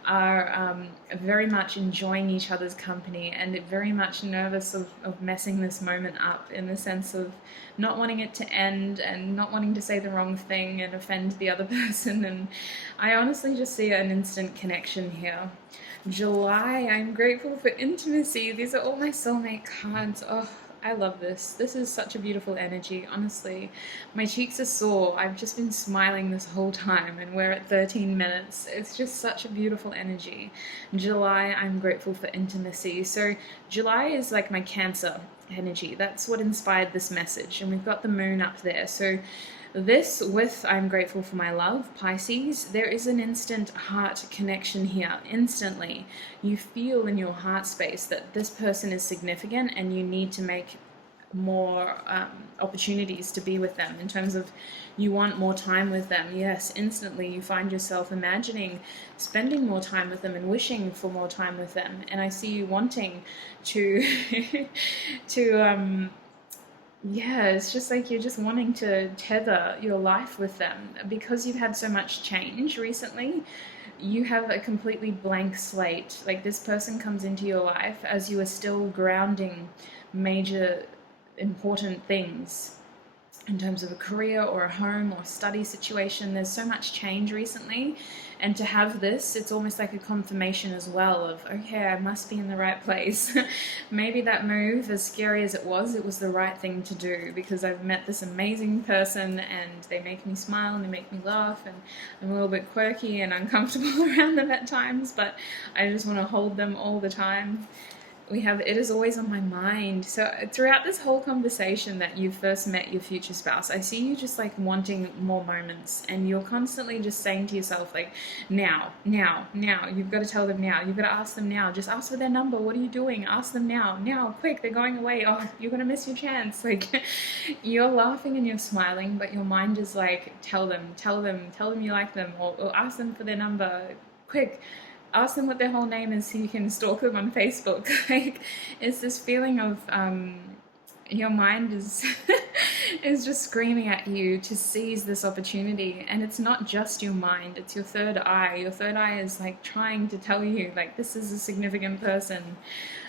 are very much enjoying each other's company, and very much nervous of messing this moment up, in the sense of not wanting it to end and not wanting to say the wrong thing and offend the other person. And I honestly just see an instant connection here. July, I'm grateful for intimacy. These are all my soulmate cards. Oh, I love this. This is such a beautiful energy, honestly. My cheeks are sore. I've just been smiling this whole time, and we're at 13 minutes. It's just such a beautiful energy. July, I'm grateful for intimacy. So July is like my Cancer energy. That's what inspired this message, and we've got the moon up there. So this with I'm grateful for my love, Pisces, there is an instant heart connection here. Instantly, you feel in your heart space that this person is significant, and you need to make more opportunities to be with them, in terms of you want more time with them. Yes, instantly you find yourself imagining spending more time with them and wishing for more time with them. And I see you wanting to yeah, it's just like you're just wanting to tether your life with them, because you've had so much change recently. You have a completely blank slate. Like, this person comes into your life as you are still grounding major important things in terms of a career or a home or study situation. There's so much change recently, and to have this, it's almost like a confirmation as well of, okay, I must be in the right place. Maybe that move, as scary as it was the right thing to do, because I've met this amazing person, and they make me smile and they make me laugh, and I'm a little bit quirky and uncomfortable around them at times, but I just want to hold them all the time. We have it is always on my mind. So throughout this whole conversation that you first met your future spouse, I see you just like wanting more moments, and you're constantly just saying to yourself, like, now, you've got to tell them now, you've got to ask them now, just ask for their number, what are you doing, ask them now, quick, they're going away, oh, you're going to miss your chance. Like, you're laughing and you're smiling, but your mind is like, tell them you like them, or ask them for their number, quick. Ask them what their whole name is so you can stalk them on Facebook. Like, it's this feeling of your mind is is just screaming at you to seize this opportunity. And it's not just your mind, it's your third eye. Your third eye is like trying to tell you, like, this is a significant person.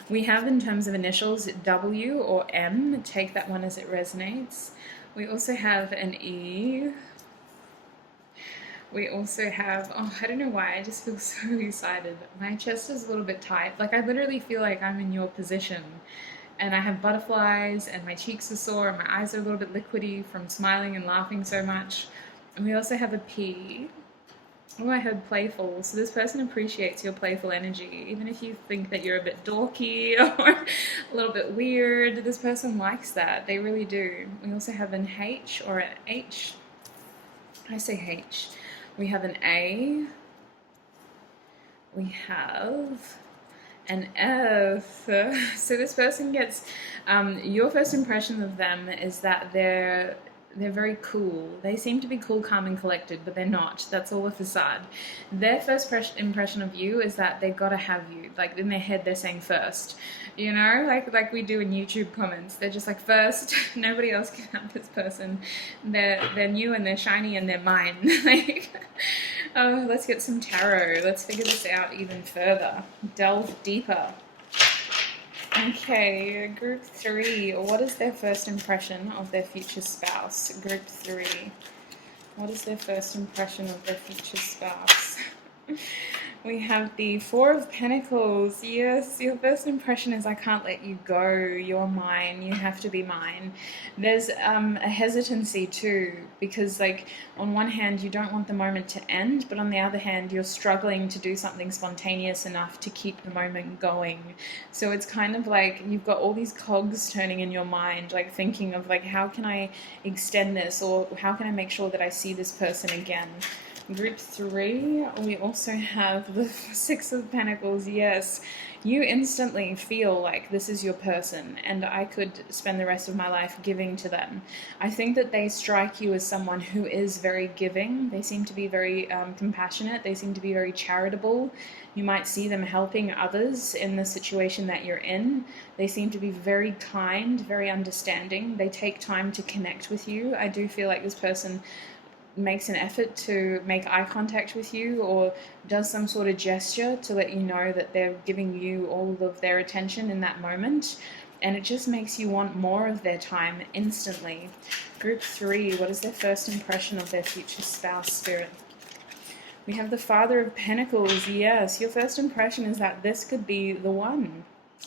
We have, in terms of initials, W or M. Take that one as it resonates. We also have an E. We also have, oh, I don't know why, I just feel so excited. My chest is a little bit tight. Like, I literally feel like I'm in your position. And I have butterflies, and my cheeks are sore, and my eyes are a little bit liquidy from smiling and laughing so much. And we also have a P. Oh, I heard playful. So this person appreciates your playful energy. Even if you think that you're a bit dorky or a little bit weird, this person likes that. They really do. We also have an H or an H. I say H. We have an A. We have an F. So this person gets, your first impression of them is that they're very cool. They seem to be cool, calm, and collected, but they're not. That's all a facade. Their first impression of you is that they gotta have you. Like, in their head, they're saying first. You know, like we do in YouTube comments. They're just like, first. Nobody else can have this person. They're new and they're shiny and they're mine. Like, oh, let's get some tarot. Let's figure this out even further. Delve deeper. Okay, group 3. What is their first impression of their future spouse? Group 3. What is their first impression of their future spouse? We have the 4 of Pentacles. Yes, your first impression is, I can't let you go. You're mine. You have to be mine. There's a hesitancy too, because like on one hand you don't want the moment to end, but on the other hand you're struggling to do something spontaneous enough to keep the moment going. So it's kind of like you've got all these cogs turning in your mind, like thinking of like, how can I extend this, or how can I make sure that I see this person again? Group 3, we also have the 6 of Pentacles. Yes, you instantly feel like this is your person and I could spend the rest of my life giving to them. I think that they strike you as someone who is very giving. They seem to be very compassionate. They seem to be very charitable. You might see them helping others in the situation that you're in. They seem to be very kind, very understanding. They take time to connect with you. I do feel like this person makes an effort to make eye contact with you or does some sort of gesture to let you know that they're giving you all of their attention in that moment, and it just makes you want more of their time instantly. Group 3, what is their first impression of their future spouse, Spirit? We have the Father of Pentacles. Yes, your first impression is that this could be the one.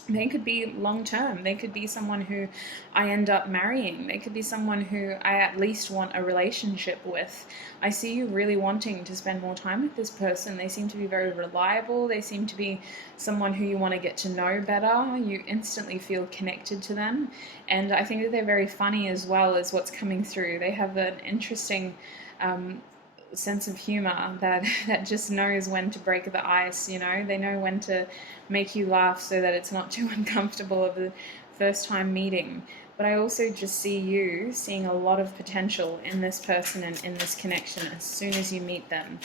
They could be long-term. They could be someone who I end up marrying. They could be someone who I at least want a relationship with. I see you really wanting to spend more time with this person. They seem to be very reliable. They seem to be someone who you want to get to know better. You instantly feel connected to them. And I think that they're very funny as well as what's coming through. They have an interesting sense of humor that just knows when to break the ice. You know, they know when to make you laugh so that it's not too uncomfortable of the first time meeting. But I also just see you seeing a lot of potential in this person and in this connection as soon as you meet them.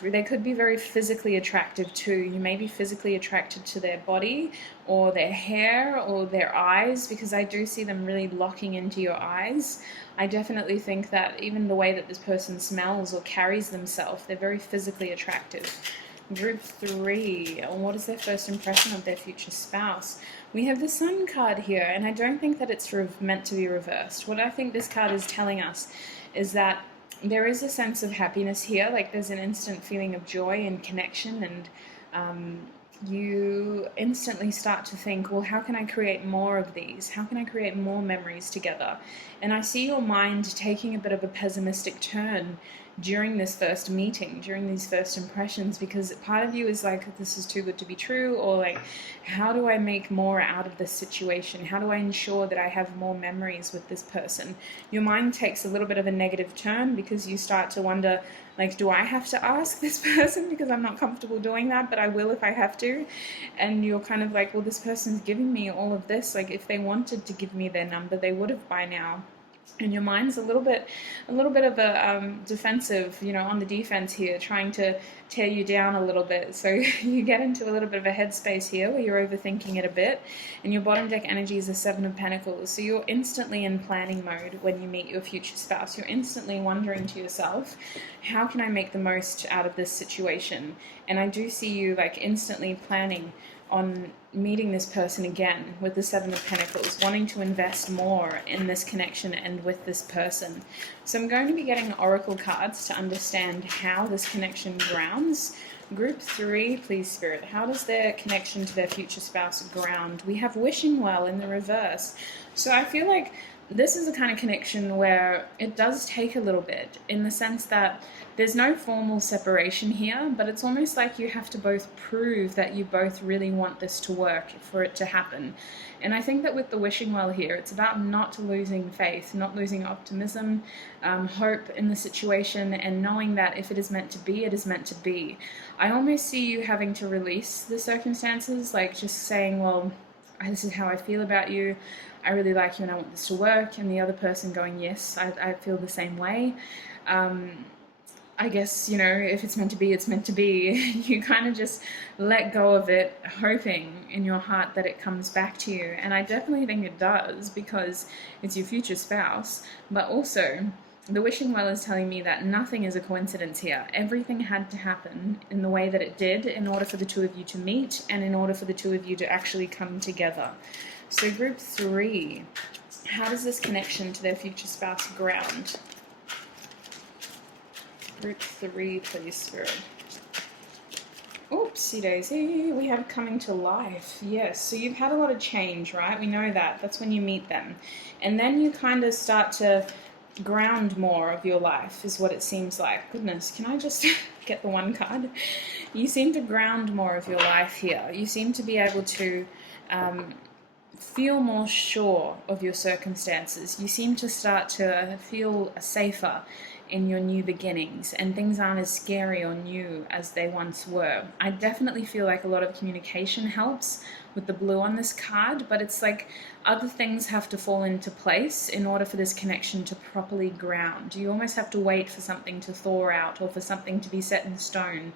They could be very physically attractive too. You may be physically attracted to their body or their hair or their eyes, because I do see them really locking into your eyes. I definitely think that even the way that this person smells or carries themselves, they're very physically attractive. Group 3, what is their first impression of their future spouse? We have the Sun card here, and I don't think that it's meant to be reversed. What I think this card is telling us is that there is a sense of happiness here, like there's an instant feeling of joy and connection, and you instantly start to think, well, how can I create more of these? How can I create more memories together? And I see your mind taking a bit of a pessimistic turn during this first meeting, during these first impressions, because part of you is like, this is too good to be true, or like, how do I make more out of this situation? How do I ensure that I have more memories with this person? Your mind takes a little bit of a negative turn because you start to wonder, like, do I have to ask this person because I'm not comfortable doing that, but I will if I have to? And you're kind of like, well, this person's giving me all of this. Like, if they wanted to give me their number, they would have by now. And your mind's a little bit of a defensive, on the defense here, trying to tear you down a little bit. So you get into a little bit of a headspace here where you're overthinking it a bit. And your bottom deck energy is the Seven of Pentacles. So you're instantly in planning mode when you meet your future spouse. You're instantly wondering to yourself, how can I make the most out of this situation? And I do see you like instantly planning on meeting this person again with the Seven of Pentacles, wanting to invest more in this connection and with this person. So I'm going to be getting oracle cards to understand how this connection grounds. Group 3, please, Spirit. How does their connection to their future spouse ground? We have wishing well in the reverse. So I feel like this is the kind of connection where it does take a little bit, in the sense that there's no formal separation here, but it's almost like you have to both prove that you both really want this to work for it to happen. And I think that with the wishing well here, it's about not losing faith, not losing optimism, hope in the situation, and knowing that if it is meant to be, it is meant to be. I almost see you having to release the circumstances, like just saying, well, this is how I feel about you. I really like you and I want this to work. And the other person going, yes, I feel the same way. I guess, if it's meant to be, it's meant to be. You kind of just let go of it, hoping in your heart that it comes back to you. And I definitely think it does, because it's your future spouse. But also, the wishing well is telling me that nothing is a coincidence here. Everything had to happen in the way that it did in order for the two of you to meet and in order for the two of you to actually come together. So group 3, how does this connection to their future spouse ground? Group 3, please, Spirit. Oopsie daisy, we have coming to life. Yes, so you've had a lot of change, right? We know that. That's when you meet them. And then you kind of start to ground more of your life, is what it seems like. Goodness, can I just get the one card? You seem to ground more of your life here. You seem to be able to feel more sure of your circumstances. You seem to start to feel safer in your new beginnings, and things aren't as scary or new as they once were. I definitely feel like a lot of communication helps with the blue on this card, but it's like other things have to fall into place in order for this connection to properly ground. You almost have to wait for something to thaw out, or for something to be set in stone,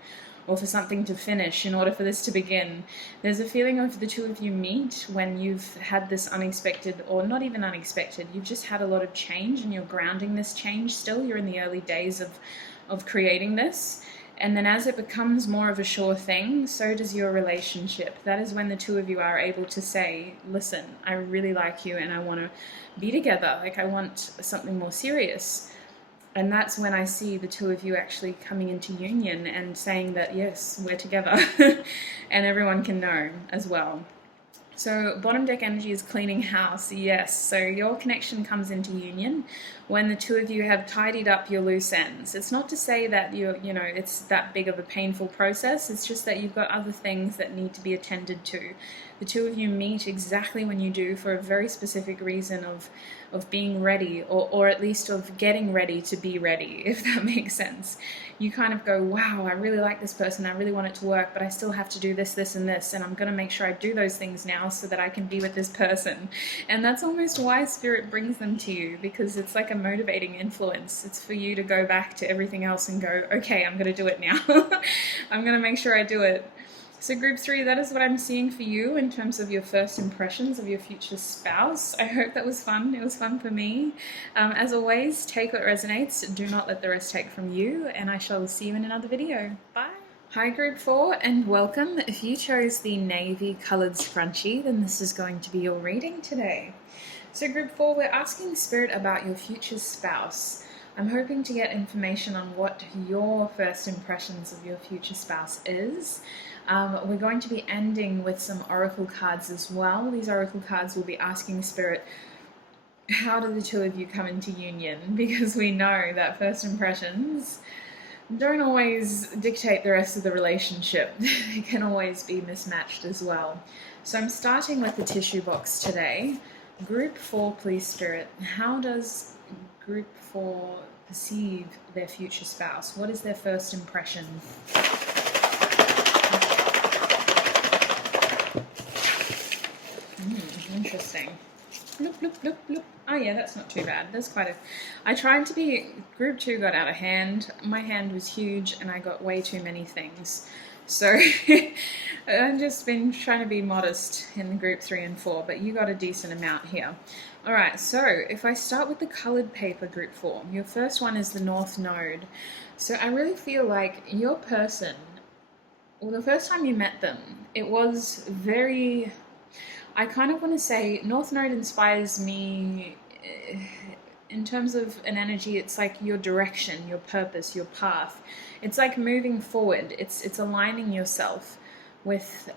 or for something to finish in order for this to begin. There's a feeling of the two of you meet when you've had this unexpected, or not even unexpected, you've just had a lot of change and you're grounding this change still. You're in the early days of creating this. And then as it becomes more of a sure thing, so does your relationship. That is when the two of you are able to say, listen, I really like you and I want to be together. Like, I want something more serious. And that's when I see the two of you actually coming into union and saying that, yes, we're together. And everyone can know as well. So bottom deck energy is cleaning house, yes. So your connection comes into union when the two of you have tidied up your loose ends. It's not to say that it's that big of a painful process. It's just that you've got other things that need to be attended to. The two of you meet exactly when you do for a very specific reason of being ready, or at least of getting ready to be ready, if that makes sense. You kind of go, wow, I really like this person, I really want it to work, but I still have to do this, this, and this, and I'm going to make sure I do those things now so that I can be with this person. And that's almost why Spirit brings them to you, because it's like a motivating influence. It's for you to go back to everything else and go, okay, I'm going to do it now. I'm going to make sure I do it. So group 3, that is what I'm seeing for you in terms of your first impressions of your future spouse. I hope that was fun. It was fun for me. As always, take what resonates. Do not let the rest take from you. And I shall see you in another video. Bye. Hi group 4 and welcome. If you chose the navy colored scrunchie, then this is going to be your reading today. So group 4, we're asking Spirit about your future spouse. I'm hoping to get information on what your first impressions of your future spouse is. We're going to be ending with some oracle cards as well. These oracle cards will be asking Spirit, how do the two of you come into union? Because we know that first impressions don't always dictate the rest of the relationship. They can always be mismatched as well. So I'm starting with the tissue box today. Group 4, please, Spirit. How does Group 4 perceive their future spouse? What is their first impression? Interesting. Bloop, bloop, bloop, bloop. Oh yeah, that's not too bad. That's quite a... I tried to be... Group 2 got out of hand. My hand was huge and I got way too many things. So I've just been trying to be modest in group 3 and 4, but you got a decent amount here. Alright, so if I start with the coloured paper, group 4, your first one is the North Node. So I really feel like your person, well, the first time you met them, it was very... I kind of want to say North Node inspires me in terms of an energy. It's like your direction, your purpose, your path. It's like moving forward. It's aligning yourself with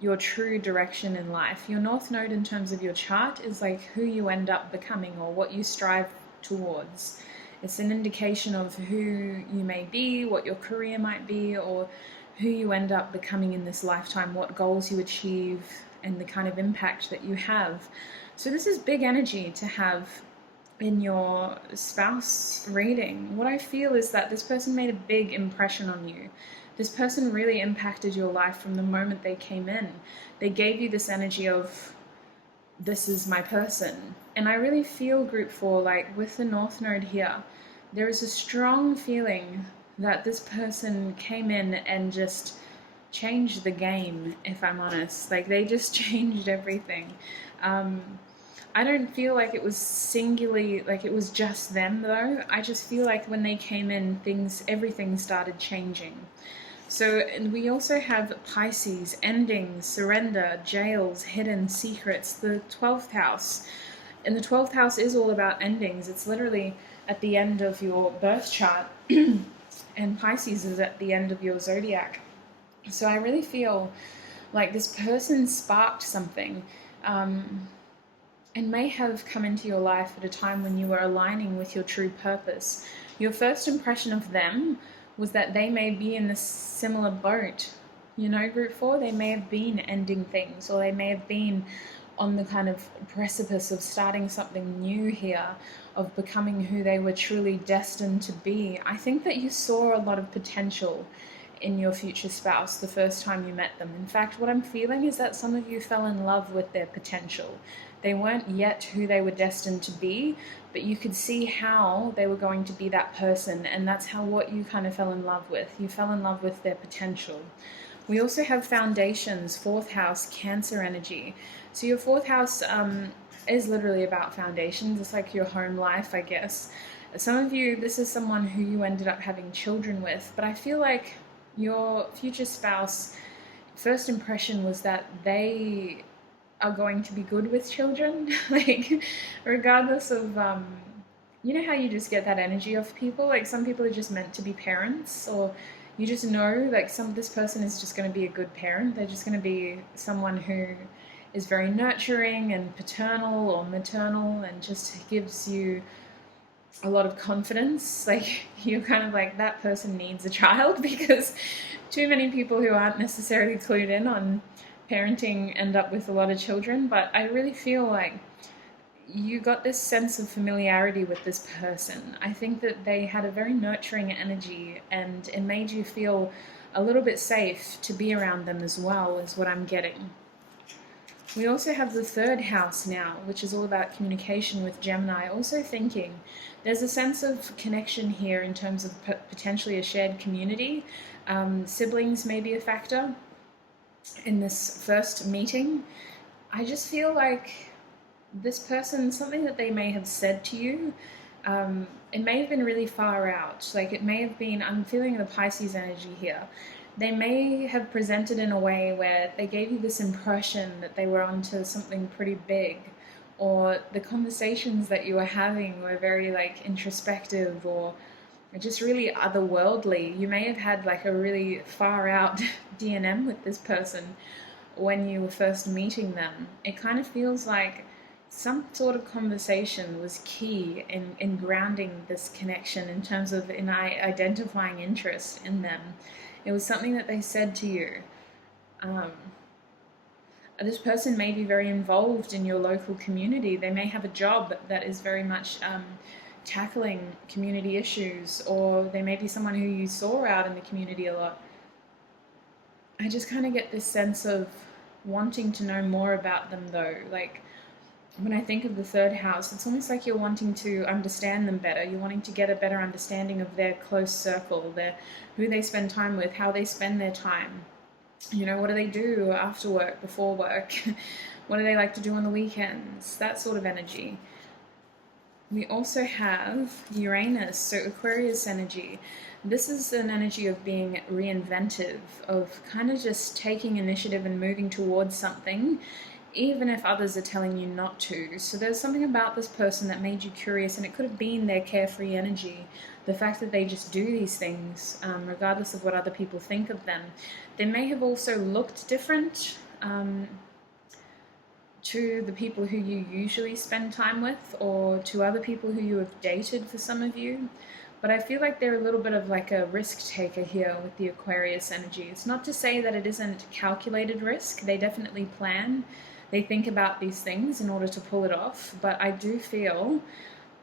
your true direction in life. Your North Node in terms of your chart is like who you end up becoming or what you strive towards. It's an indication of who you may be, what your career might be, or who you end up becoming in this lifetime, what goals you achieve, and the kind of impact that you have. So this is big energy to have in your spouse reading. What I feel is that this person made a big impression on you. This person really impacted your life from the moment they came in. They gave you this energy of, this is my person. And I really feel group 4, like with the North Node here, there is a strong feeling that this person came in and just changed the game, if I'm honest. Like, they just changed everything. I don't feel like it was singularly, like it was just them though. I just feel like when they came in, everything started changing. So, and we also have Pisces, endings, surrender, jails, hidden secrets, the 12th house. And the 12th house is all about endings. It's literally at the end of your birth chart, and Pisces is at the end of your zodiac. So I really feel like this person sparked something and may have come into your life at a time when you were aligning with your true purpose. Your first impression of them was that they may be in a similar boat. You know, group 4, they may have been ending things, or they may have been on the kind of precipice of starting something new here, of becoming who they were truly destined to be. I think that you saw a lot of potential in your future spouse the first time you met them. In fact, what I'm feeling is that some of you fell in love with their potential. They weren't yet who they were destined to be, but you could see how they were going to be that person, and that's how what you kind of fell in love with. You fell in love with their potential. We also have foundations, 4th house, Cancer energy. So your 4th house is literally about foundations. It's like your home life, I guess. Some of you, this is someone who you ended up having children with, but I feel like your future spouse, first impression was that they are going to be good with children. Like, regardless of, you know how you just get that energy off people? Like, some people are just meant to be parents, or you just know, like, this person is just going to be a good parent. They're just going to be someone who is very nurturing and paternal or maternal and just gives you a lot of confidence. Like, you're kind of like, that person needs a child, because too many people who aren't necessarily clued in on parenting end up with a lot of children. But I really feel like you got this sense of familiarity with this person. I think that they had a very nurturing energy, and it made you feel a little bit safe to be around them as well, is what I'm getting. We also have the 3rd house now, which is all about communication with Gemini. Also thinking there's a sense of connection here in terms of potentially a shared community. Siblings may be a factor in this first meeting. I just feel like this person, something that they may have said to you, it may have been really far out. Like, it may have been, I'm feeling the Pisces energy here. They may have presented in a way where they gave you this impression that they were onto something pretty big, or the conversations that you were having were very like introspective or just really otherworldly. You may have had like a really far out DNM with this person when you were first meeting them. It kind of feels like some sort of conversation was key in grounding this connection in terms of identifying interest in them. It was something that they said to you. This person may be very involved in your local community. They may have a job that is very much tackling community issues, or they may be someone who you saw out in the community a lot. I just kind of get this sense of wanting to know more about them though. Like, when I think of the third house, it's almost like you're wanting to understand them better. You're wanting to get a better understanding of their close circle, who they spend time with, how they spend their time. You know, what do they do after work, before work? What do they like to do on the weekends? That sort of energy. We also have Uranus, so Aquarius energy. This is an energy of being reinventive, of kind of just taking initiative and moving towards something, even if others are telling you not to. So there's something about this person that made you curious, and it could have been their carefree energy, the fact that they just do these things, regardless of what other people think of them. They may have also looked different to the people who you usually spend time with, or to other people who you have dated for some of you. But I feel like they're a little bit of like a risk taker here with the Aquarius energy. It's not to say that it isn't calculated risk. They definitely plan. They think about these things in order to pull it off. But I do feel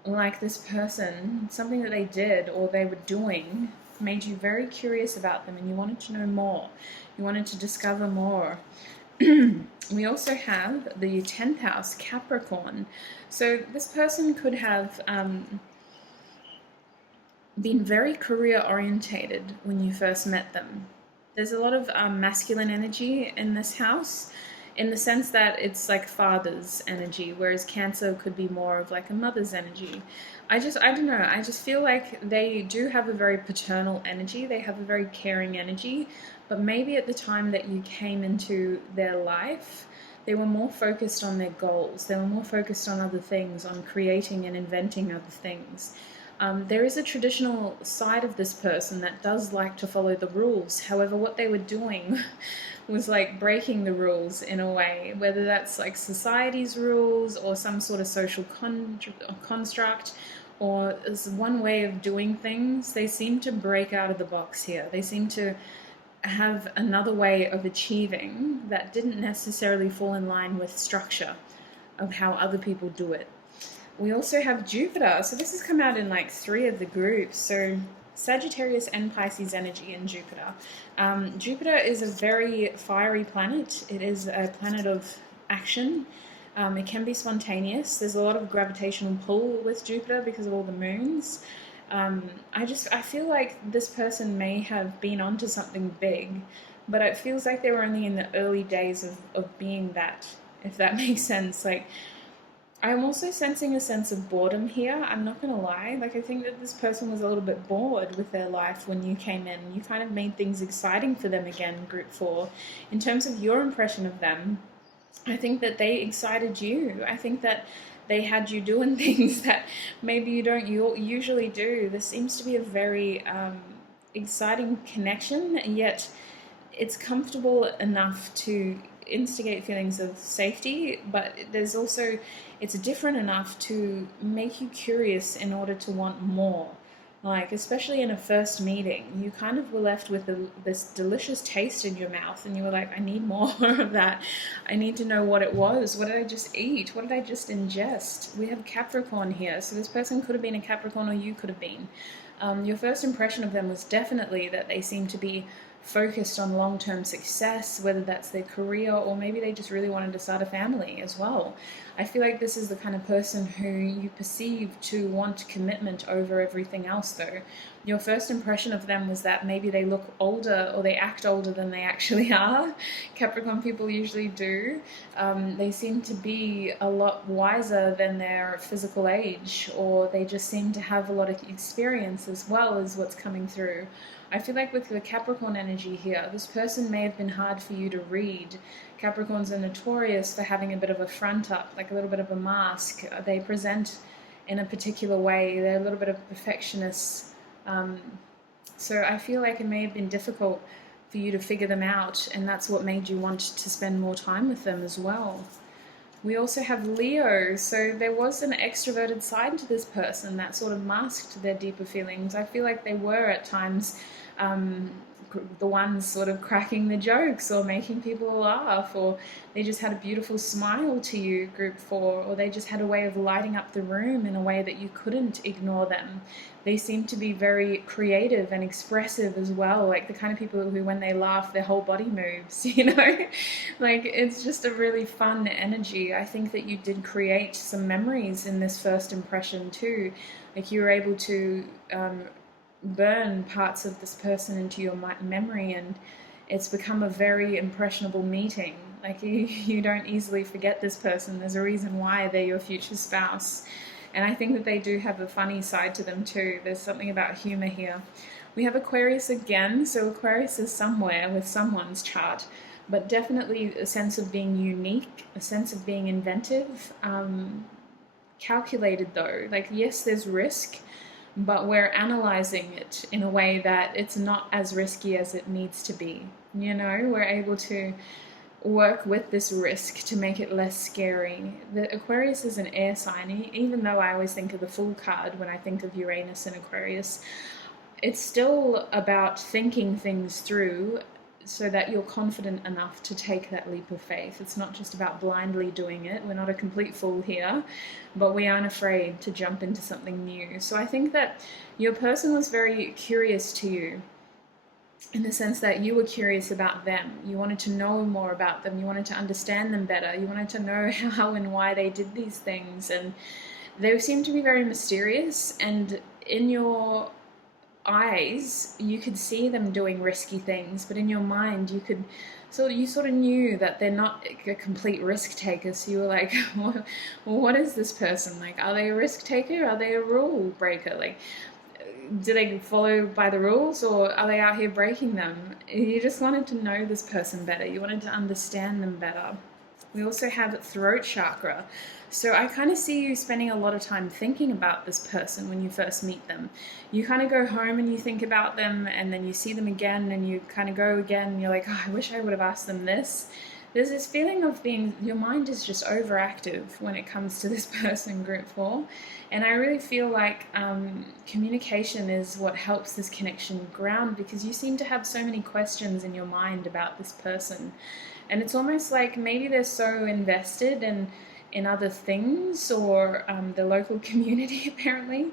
like this person, something that they did or they were doing, made you very curious about them, and you wanted to know more. You wanted to discover more. We also have the 10th house, Capricorn. So this person could have been very career orientated when you first met them. There's a lot of masculine energy in this house, in the sense that it's like father's energy, whereas Cancer could be more of like a mother's energy. I don't know, I just feel like they do have a very paternal energy, they have a very caring energy, but maybe at the time that you came into their life, they were more focused on their goals, they were more focused on other things, on creating and inventing other things. There is a traditional side of this person that does like to follow the rules. However, what they were doing was like breaking the rules in a way, whether that's like society's rules or some sort of social construct, or as one way of doing things. They seem to break out of the box here. They seem to have another way of achieving that didn't necessarily fall in line with structure of how other people do it. We also have Jupiter. So this has come out in like 3 of the groups. So Sagittarius and Pisces energy in Jupiter. Jupiter is a very fiery planet. It is a planet of action. It can be spontaneous. There's a lot of gravitational pull with Jupiter because of all the moons. I feel like this person may have been onto something big, but it feels like they were only in the early days of being that, if that makes sense. Like, I'm also sensing a sense of boredom here. I'm not going to lie. Like, I think that this person was a little bit bored with their life when you came in. You kind of made things exciting for them again, Group 4. In terms of your impression of them, I think that they excited you. I think that they had you doing things that maybe you don't usually do. There seems to be a very exciting connection, and yet it's comfortable enough to instigate feelings of safety, but there's also, it's different enough to make you curious in order to want more. Like, especially in a first meeting, you kind of were left with this delicious taste in your mouth, and you were like, I need more of that. I need to know what it was. What did I just eat? What did I just ingest? We have Capricorn here, so this person could have been a Capricorn, or you could have been. Your first impression of them was definitely that they seem to be focused on long-term success, whether that's their career or maybe they just really wanted to start a family as well. I feel like this is the kind of person who you perceive to want commitment over everything else, though. Your first impression of them was that maybe they look older or they act older than they actually are. Capricorn people usually do. They seem to be a lot wiser than their physical age, or they just seem to have a lot of experience as well as what's coming through. I feel like with the Capricorn energy here, this person may have been hard for you to read. Capricorns are notorious for having a bit of a front up, like a little bit of a mask. They present in a particular way. They're a little bit of perfectionists. So I feel like it may have been difficult for you to figure them out, and that's what made you want to spend more time with them as well. We also have Leo, so there was an extroverted side to this person that sort of masked their deeper feelings. I feel like they were at times the ones sort of cracking the jokes or making people laugh, or they just had a beautiful smile to you, group 4, or they just had a way of lighting up the room in a way that you couldn't ignore them. They seem to be very creative and expressive as well, like the kind of people who, when they laugh, their whole body moves, you know? Like, it's just a really fun energy. I think that you did create some memories in this first impression too. Like, you were able to burn parts of this person into your memory, and it's become a very impressionable meeting. Like, you don't easily forget this person. There's a reason why they're your future spouse. And I think that they do have a funny side to them too. There's something about humor here. We have Aquarius again, so Aquarius is somewhere with someone's chart, but definitely a sense of being unique, a sense of being inventive, calculated though. Like, yes, there's risk, but we're analyzing it in a way that it's not as risky as it needs to be. You know, we're able to work with this risk to make it less scary. The Aquarius is an air sign, even though I always think of the Fool card when I think of Uranus and Aquarius. It's still about thinking things through so that you're confident enough to take that leap of faith. It's not just about blindly doing it. We're not a complete fool here, but we aren't afraid to jump into something new. So I think that your person was very curious to you, in the sense that you were curious about them. You wanted to know more about them. You wanted to understand them better. You wanted to know how and why they did these things. And they seemed to be very mysterious. And in your eyes, you could see them doing risky things, but in your mind, you sort of knew that they're not a complete risk taker. So you were like, well, what is this person? Like, are they a risk taker? Are they a rule breaker? Like, do they follow by the rules, or are they out here breaking them? You just wanted to know this person better. You wanted to understand them better. We also have throat chakra. So I kind of see you spending a lot of time thinking about this person when you first meet them. You kind of go home and you think about them, and then you see them again and you kind of go again and you're like, oh, I wish I would have asked them this. There's this feeling of your mind is just overactive when it comes to this person, group 4. And I really feel like communication is what helps this connection ground, because you seem to have so many questions in your mind about this person. And it's almost like maybe they're so invested in other things, or the local community apparently,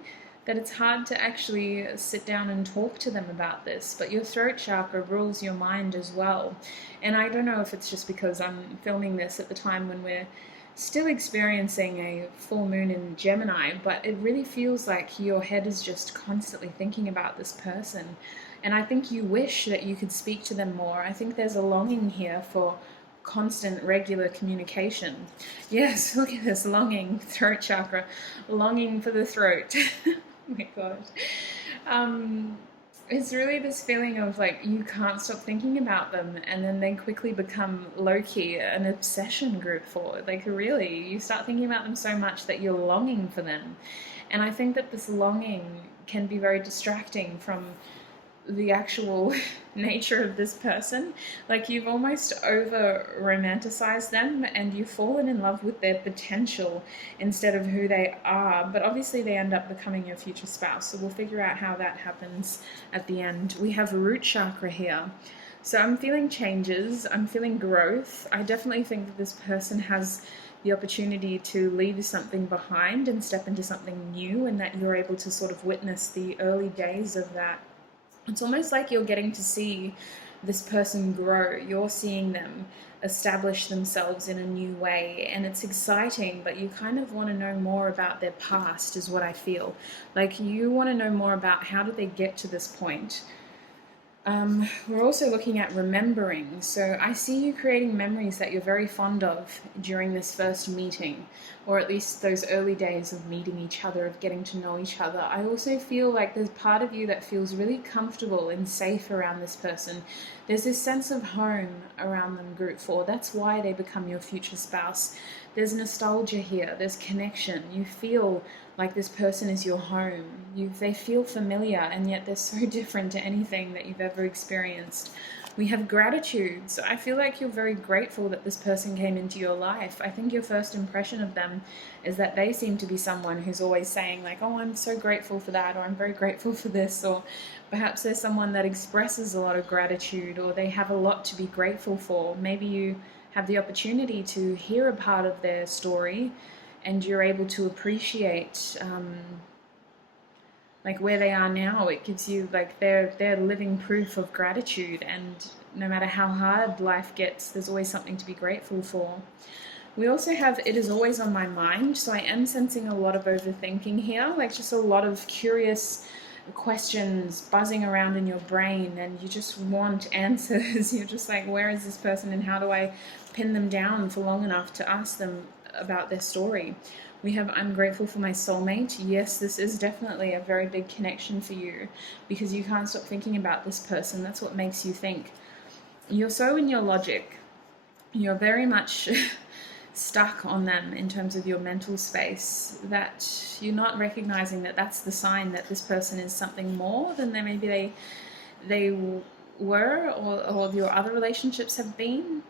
that it's hard to actually sit down and talk to them about this. But your throat chakra rules your mind as well. And I don't know if it's just because I'm filming this at the time when we're still experiencing a full moon in Gemini, but it really feels like your head is just constantly thinking about this person. And I think you wish that you could speak to them more. I think there's a longing here for constant, regular communication. Yes, look at this longing, throat chakra, longing for the throat. Oh my god. It's really this feeling of like you can't stop thinking about them, and then they quickly become low-key an obsession, group 4. Like, really, you start thinking about them so much that you're longing for them. And I think that this longing can be very distracting from the actual nature of this person. Like, you've almost over romanticized them and you've fallen in love with their potential instead of who they are. But obviously they end up becoming your future spouse, so we'll figure out how that happens at the end. We have root chakra here. So I'm feeling changes, I'm feeling growth. I definitely think that this person has the opportunity to leave something behind and step into something new, and that you're able to sort of witness the early days of that. It's almost like you're getting to see this person grow. You're seeing them establish themselves in a new way, and it's exciting, but you kind of want to know more about their past, is what I feel. Like, you want to know more about how did they get to this point. We're also looking at remembering. So I see you creating memories that you're very fond of during this first meeting, or at least those early days of meeting each other, of getting to know each other. I also feel like there's part of you that feels really comfortable and safe around this person. There's this sense of home around them, group 4. That's why they become your future spouse. There's nostalgia here. There's connection. You feel like this person is your home. They feel familiar, and yet they're so different to anything that you've ever experienced. We have gratitude. So I feel like you're very grateful that this person came into your life. I think your first impression of them is that they seem to be someone who's always saying like, oh, I'm so grateful for that, or I'm very grateful for this, or perhaps they're someone that expresses a lot of gratitude, or they have a lot to be grateful for. Maybe you have the opportunity to hear a part of their story and you're able to appreciate like where they are now. It gives you like they're living proof of gratitude, and no matter how hard life gets, there's always something to be grateful for. We also have it is always on my mind, so I am sensing a lot of overthinking here, like just a lot of curious questions buzzing around in your brain, and you just want answers. You're just like, where is this person and how do I pin them down for long enough to ask them about their story? We have I'm grateful for my soulmate. Yes, this is definitely a very big connection for you because you can't stop thinking about this person. That's what makes you think. You're so in your logic. You're very much stuck on them in terms of your mental space that you're not recognizing that that's the sign that this person is something more than maybe they were, or your other relationships have been.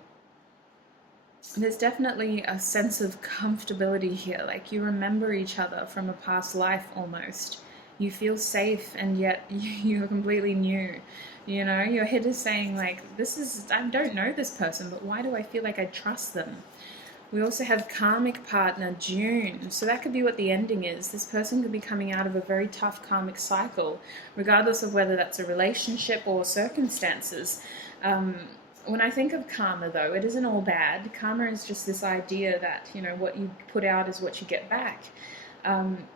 There's definitely a sense of comfortability here, like you remember each other from a past life almost. You feel safe, and yet you're completely new. You know, your head is saying like, I don't know this person, but why do I feel like I trust them? We also have karmic partner, June. So that could be what the ending is. This person could be coming out of a very tough karmic cycle, regardless of whether that's a relationship or circumstances. When I think of karma, though, it isn't all bad. Karma is just this idea that, you know, what you put out is what you get back.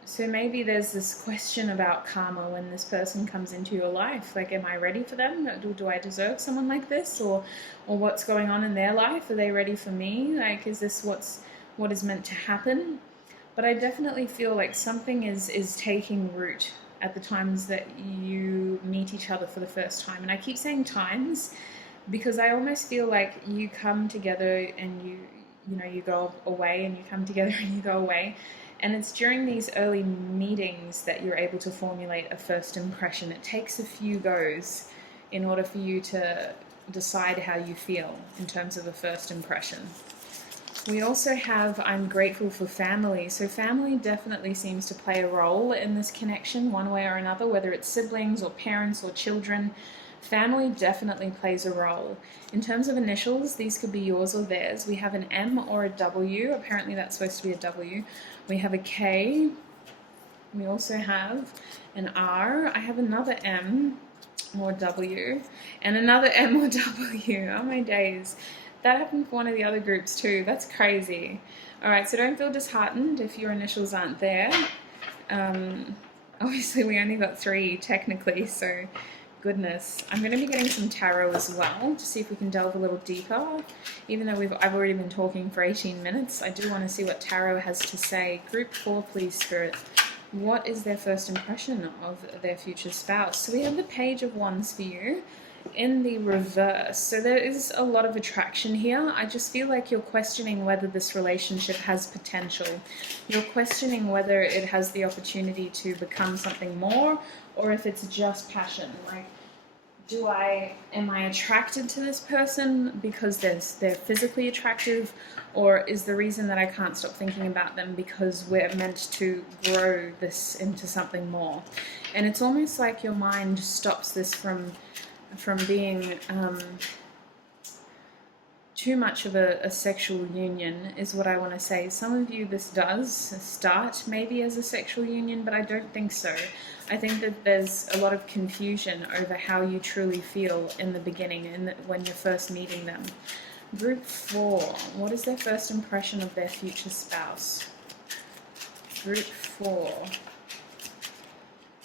So maybe there's this question about karma when this person comes into your life. Like, am I ready for them? Do I deserve someone like this? Or what's going on in their life? Are they ready for me? Like, is this what is meant to happen? But I definitely feel like something is taking root at the times that you meet each other for the first time. And I keep saying times because I almost feel like you come together and you go away, and you come together and you go away. And it's during these early meetings that you're able to formulate a first impression. It takes a few goes in order for you to decide how you feel in terms of a first impression. We also have I'm grateful for family. So family definitely seems to play a role in this connection one way or another, whether it's siblings or parents or children. Family definitely plays a role. In terms of initials, these could be yours or theirs. We have an M or a W. Apparently that's supposed to be a W. We have a K. We also have an R. I have another M or W and another M or W. Oh my days. That happened for one of the other groups too. That's crazy. All right, so don't feel disheartened if your initials aren't there. Obviously, we only got 3 technically, so goodness. I'm going to be getting some tarot as well to see if we can delve a little deeper. Even though I've already been talking for 18 minutes, I do want to see what tarot has to say. Group 4, please, Spirit. What is their first impression of their future spouse? So we have the Page of Wands for you in the reverse. So there is a lot of attraction here. I just feel like you're questioning whether this relationship has potential. You're questioning whether it has the opportunity to become something more, or if it's just passion. Like, am I attracted to this person because they're physically attractive, or is the reason that I can't stop thinking about them because we're meant to grow this into something more? And it's almost like your mind stops this from being too much of a sexual union, is what I want to say. Some of you, this does start maybe as a sexual union, but I don't think so. I think that there's a lot of confusion over how you truly feel in the beginning and when you're first meeting them. Group 4, what is their first impression of their future spouse? Group 4.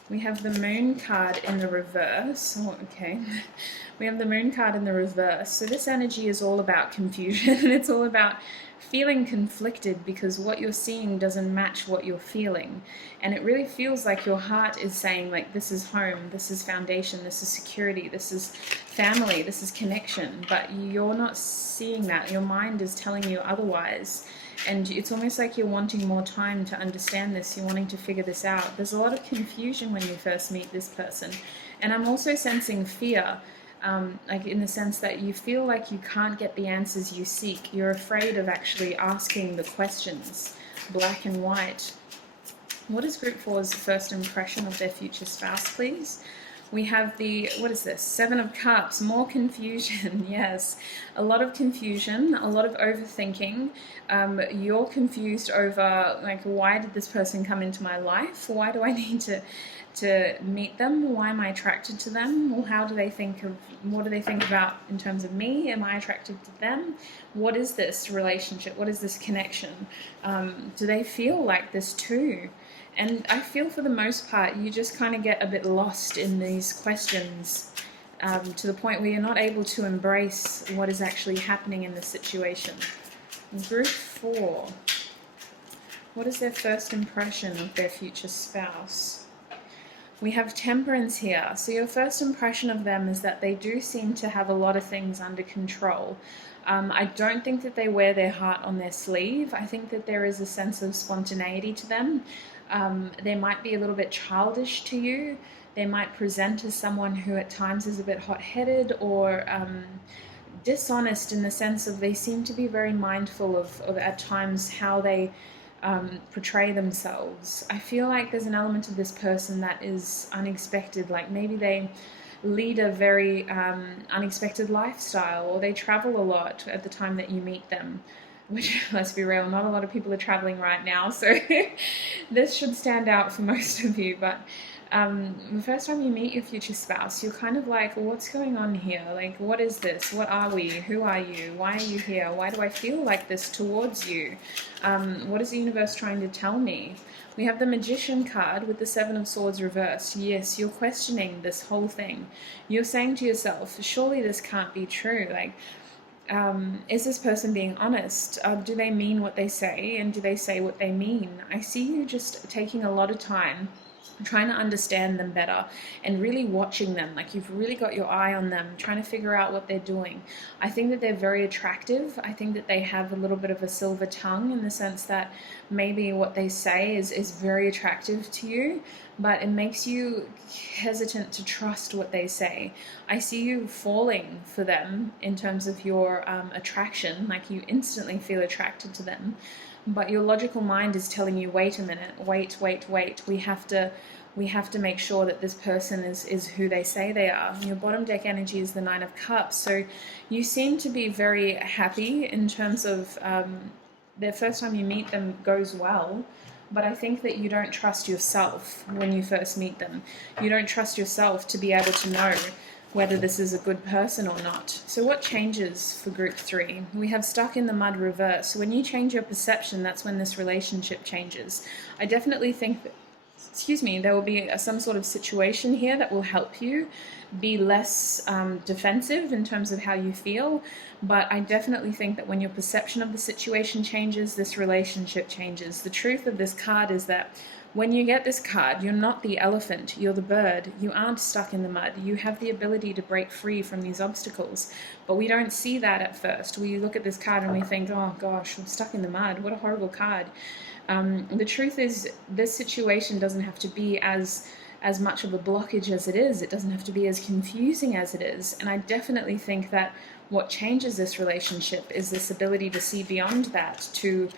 We have the Moon card in the reverse. Oh, okay. We have the Moon card in the reverse. So this energy is all about confusion. It's all about feeling conflicted because what you're seeing doesn't match what you're feeling. And it really feels like your heart is saying, like, this is home, this is foundation, this is security, this is family, this is connection. But you're not seeing that. Your mind is telling you otherwise. And it's almost like you're wanting more time to understand this. You're wanting to figure this out. There's a lot of confusion when you first meet this person. And I'm also sensing fear. like in the sense that you feel like you can't get the answers you seek. You're afraid of actually asking the questions, black and white. What is Group 4's first impression of their future spouse, please? We have the, what is this? 7 of Cups, more confusion. Yes, a lot of confusion, a lot of overthinking. You're confused over, like, why did this person come into my life? Why do I need to meet them? Why am I attracted to them? Well, how do they think of, what do they think about in terms of me? Am I attracted to them? What is this relationship? What is this connection? Do they feel like this too? And I feel for the most part, you just kind of get a bit lost in these questions to the point where you're not able to embrace what is actually happening in the situation. Group 4, what is their first impression of their future spouse? We have Temperance here. So your first impression of them is that they do seem to have a lot of things under control. I don't think that they wear their heart on their sleeve. I think that there is a sense of spontaneity to them. They might be a little bit childish to you. They might present as someone who at times is a bit hot-headed or dishonest, in the sense of they seem to be very mindful of at times how they portray themselves. I feel like there's an element of this person that is unexpected, like maybe they lead a very unexpected lifestyle, or they travel a lot at the time that you meet them. Which, let's be real, not a lot of people are traveling right now, so this should stand out for most of you. But the first time you meet your future spouse, you're kind of like, well, what's going on here? Like, what is this? What are we? Who are you? Why are you here? Why do I feel like this towards you? What is the universe trying to tell me? We have the Magician card with the 7 of Swords reversed. Yes, you're questioning this whole thing. You're saying to yourself, surely this can't be true. Like, is this person being honest? Do they mean what they say, and do they say what they mean? I see you just taking a lot of time trying to understand them better and really watching them, like you've really got your eye on them, trying to figure out what they're doing. I think that they're very attractive. I think that they have a little bit of a silver tongue, in the sense that maybe what they say is very attractive to you, but it makes you hesitant to trust what they say. I see you falling for them in terms of your attraction, like you instantly feel attracted to them. But your logical mind is telling you, wait a minute, wait. We have to make sure that this person is who they say they are. Your bottom deck energy is the 9 of Cups. So you seem to be very happy in terms of the first time you meet them goes well. But I think that you don't trust yourself when you first meet them. You don't trust yourself to be able to know whether this is a good person or not. So what changes for Group 3? We have Stuck in the Mud reverse. So when you change your perception, that's when this relationship changes. I definitely think that, there will be some sort of situation here that will help you be less defensive in terms of how you feel. But I definitely think that when your perception of the situation changes, this relationship changes. The truth of this card is that when you get this card, you're not the elephant, you're the bird. You aren't stuck in the mud. You have the ability to break free from these obstacles. But we don't see that at first. We look at this card and we think, oh gosh, I'm stuck in the mud. What a horrible card. The truth is, this situation doesn't have to be as much of a blockage as it is. It doesn't have to be as confusing as it is. And I definitely think that what changes this relationship is this ability to see beyond that, to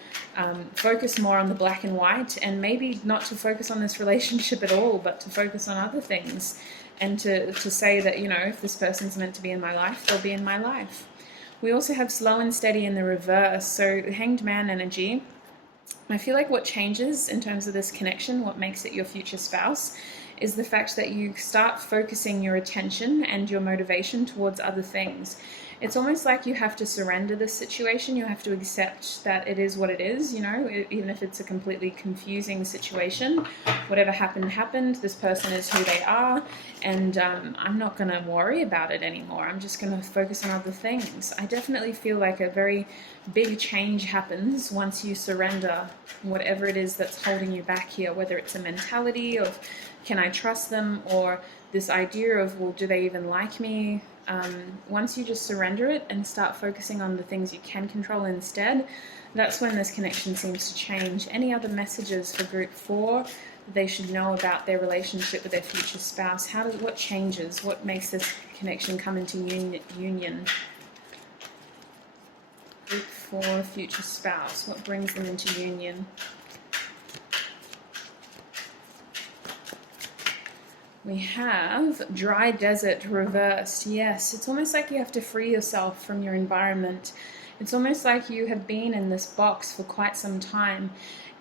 focus more on the black and white, and maybe not to focus on this relationship at all, but to focus on other things, and to say that, if this person's meant to be in my life, they'll be in my life. We also have Slow and Steady in the reverse, so Hanged Man energy. I feel like what changes in terms of this connection, what makes it your future spouse, is the fact that you start focusing your attention and your motivation towards other things. It's almost like you have to surrender this situation. You have to accept that it is what it is, even if it's a completely confusing situation. Whatever happened. This person is who they are, and I'm not going to worry about it anymore. I'm just going to focus on other things. I definitely feel like a very big change happens once you surrender whatever it is that's holding you back here, whether it's a mentality of, can I trust them, or this idea of, well, do they even like me? Once you just surrender it and start focusing on the things you can control instead, that's when this connection seems to change. Any other messages for Group 4? they should know about their relationship with their future spouse? What changes? What makes this connection come into union? Group 4, future spouse. What brings them into union? We have dry desert reversed. Yes, it's almost like you have to free yourself from your environment. It's almost like you have been in this box for quite some time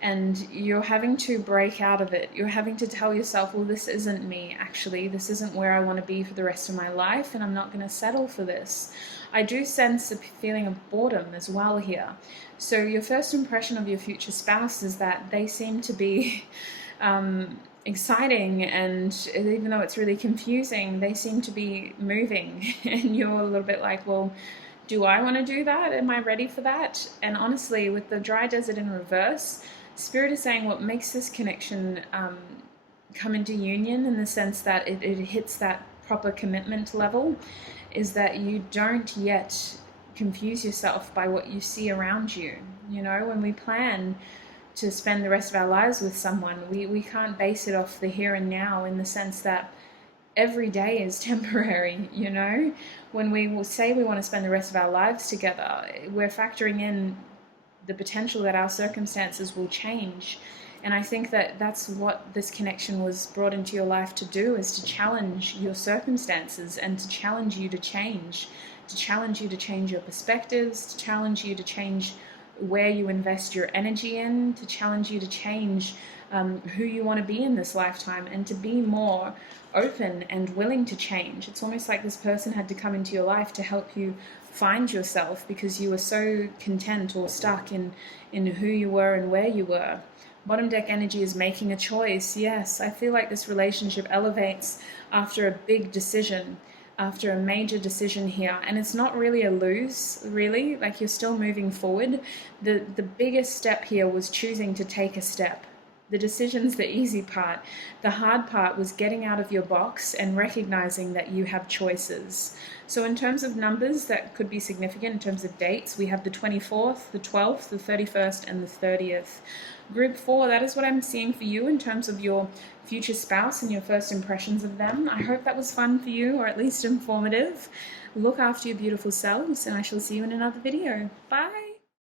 and you're having to break out of it. You're having to tell yourself, well, this isn't me, actually. This isn't where I want to be for the rest of my life, and I'm not going to settle for this. I do sense a feeling of boredom as well here. So your first impression of your future spouse is that they seem to be exciting, and even though it's really confusing, they seem to be moving. And you're a little bit like, well, do I want to do that? Am I ready for that? And honestly, with the dry desert in reverse, Spirit is saying what makes this connection come into union, in the sense that it hits that proper commitment level, is that you don't yet confuse yourself by what you see around you. You know, when we plan to spend the rest of our lives with someone, we can't base it off the here and now, in the sense that every day is temporary. You know, when we will say we want to spend the rest of our lives together, we're factoring in the potential that our circumstances will change. And I think that that's what this connection was brought into your life to do, is to challenge your circumstances and to challenge you to change your perspectives, to challenge you to change where you invest your energy in, to challenge you to change who you want to be in this lifetime, and to be more open and willing to change. It's almost like this person had to come into your life to help you find yourself, because you were so content or stuck in who you were and where you were. Bottom deck energy is making a choice. Yes, I feel like this relationship elevates after a big decision, after a major decision here. And it's not really a lose, really. Like, you're still moving forward. The biggest step here was choosing to take a step. The decision's the easy part. The hard part was getting out of your box and recognizing that you have choices. So in terms of numbers that could be significant, in terms of dates, we have the 24th, the 12th, the 31st, and the 30th. Group 4, that is what I'm seeing for you in terms of your future spouse and your first impressions of them. I hope that was fun for you, or at least informative. Look after your beautiful selves, and I shall see you in another video. Bye!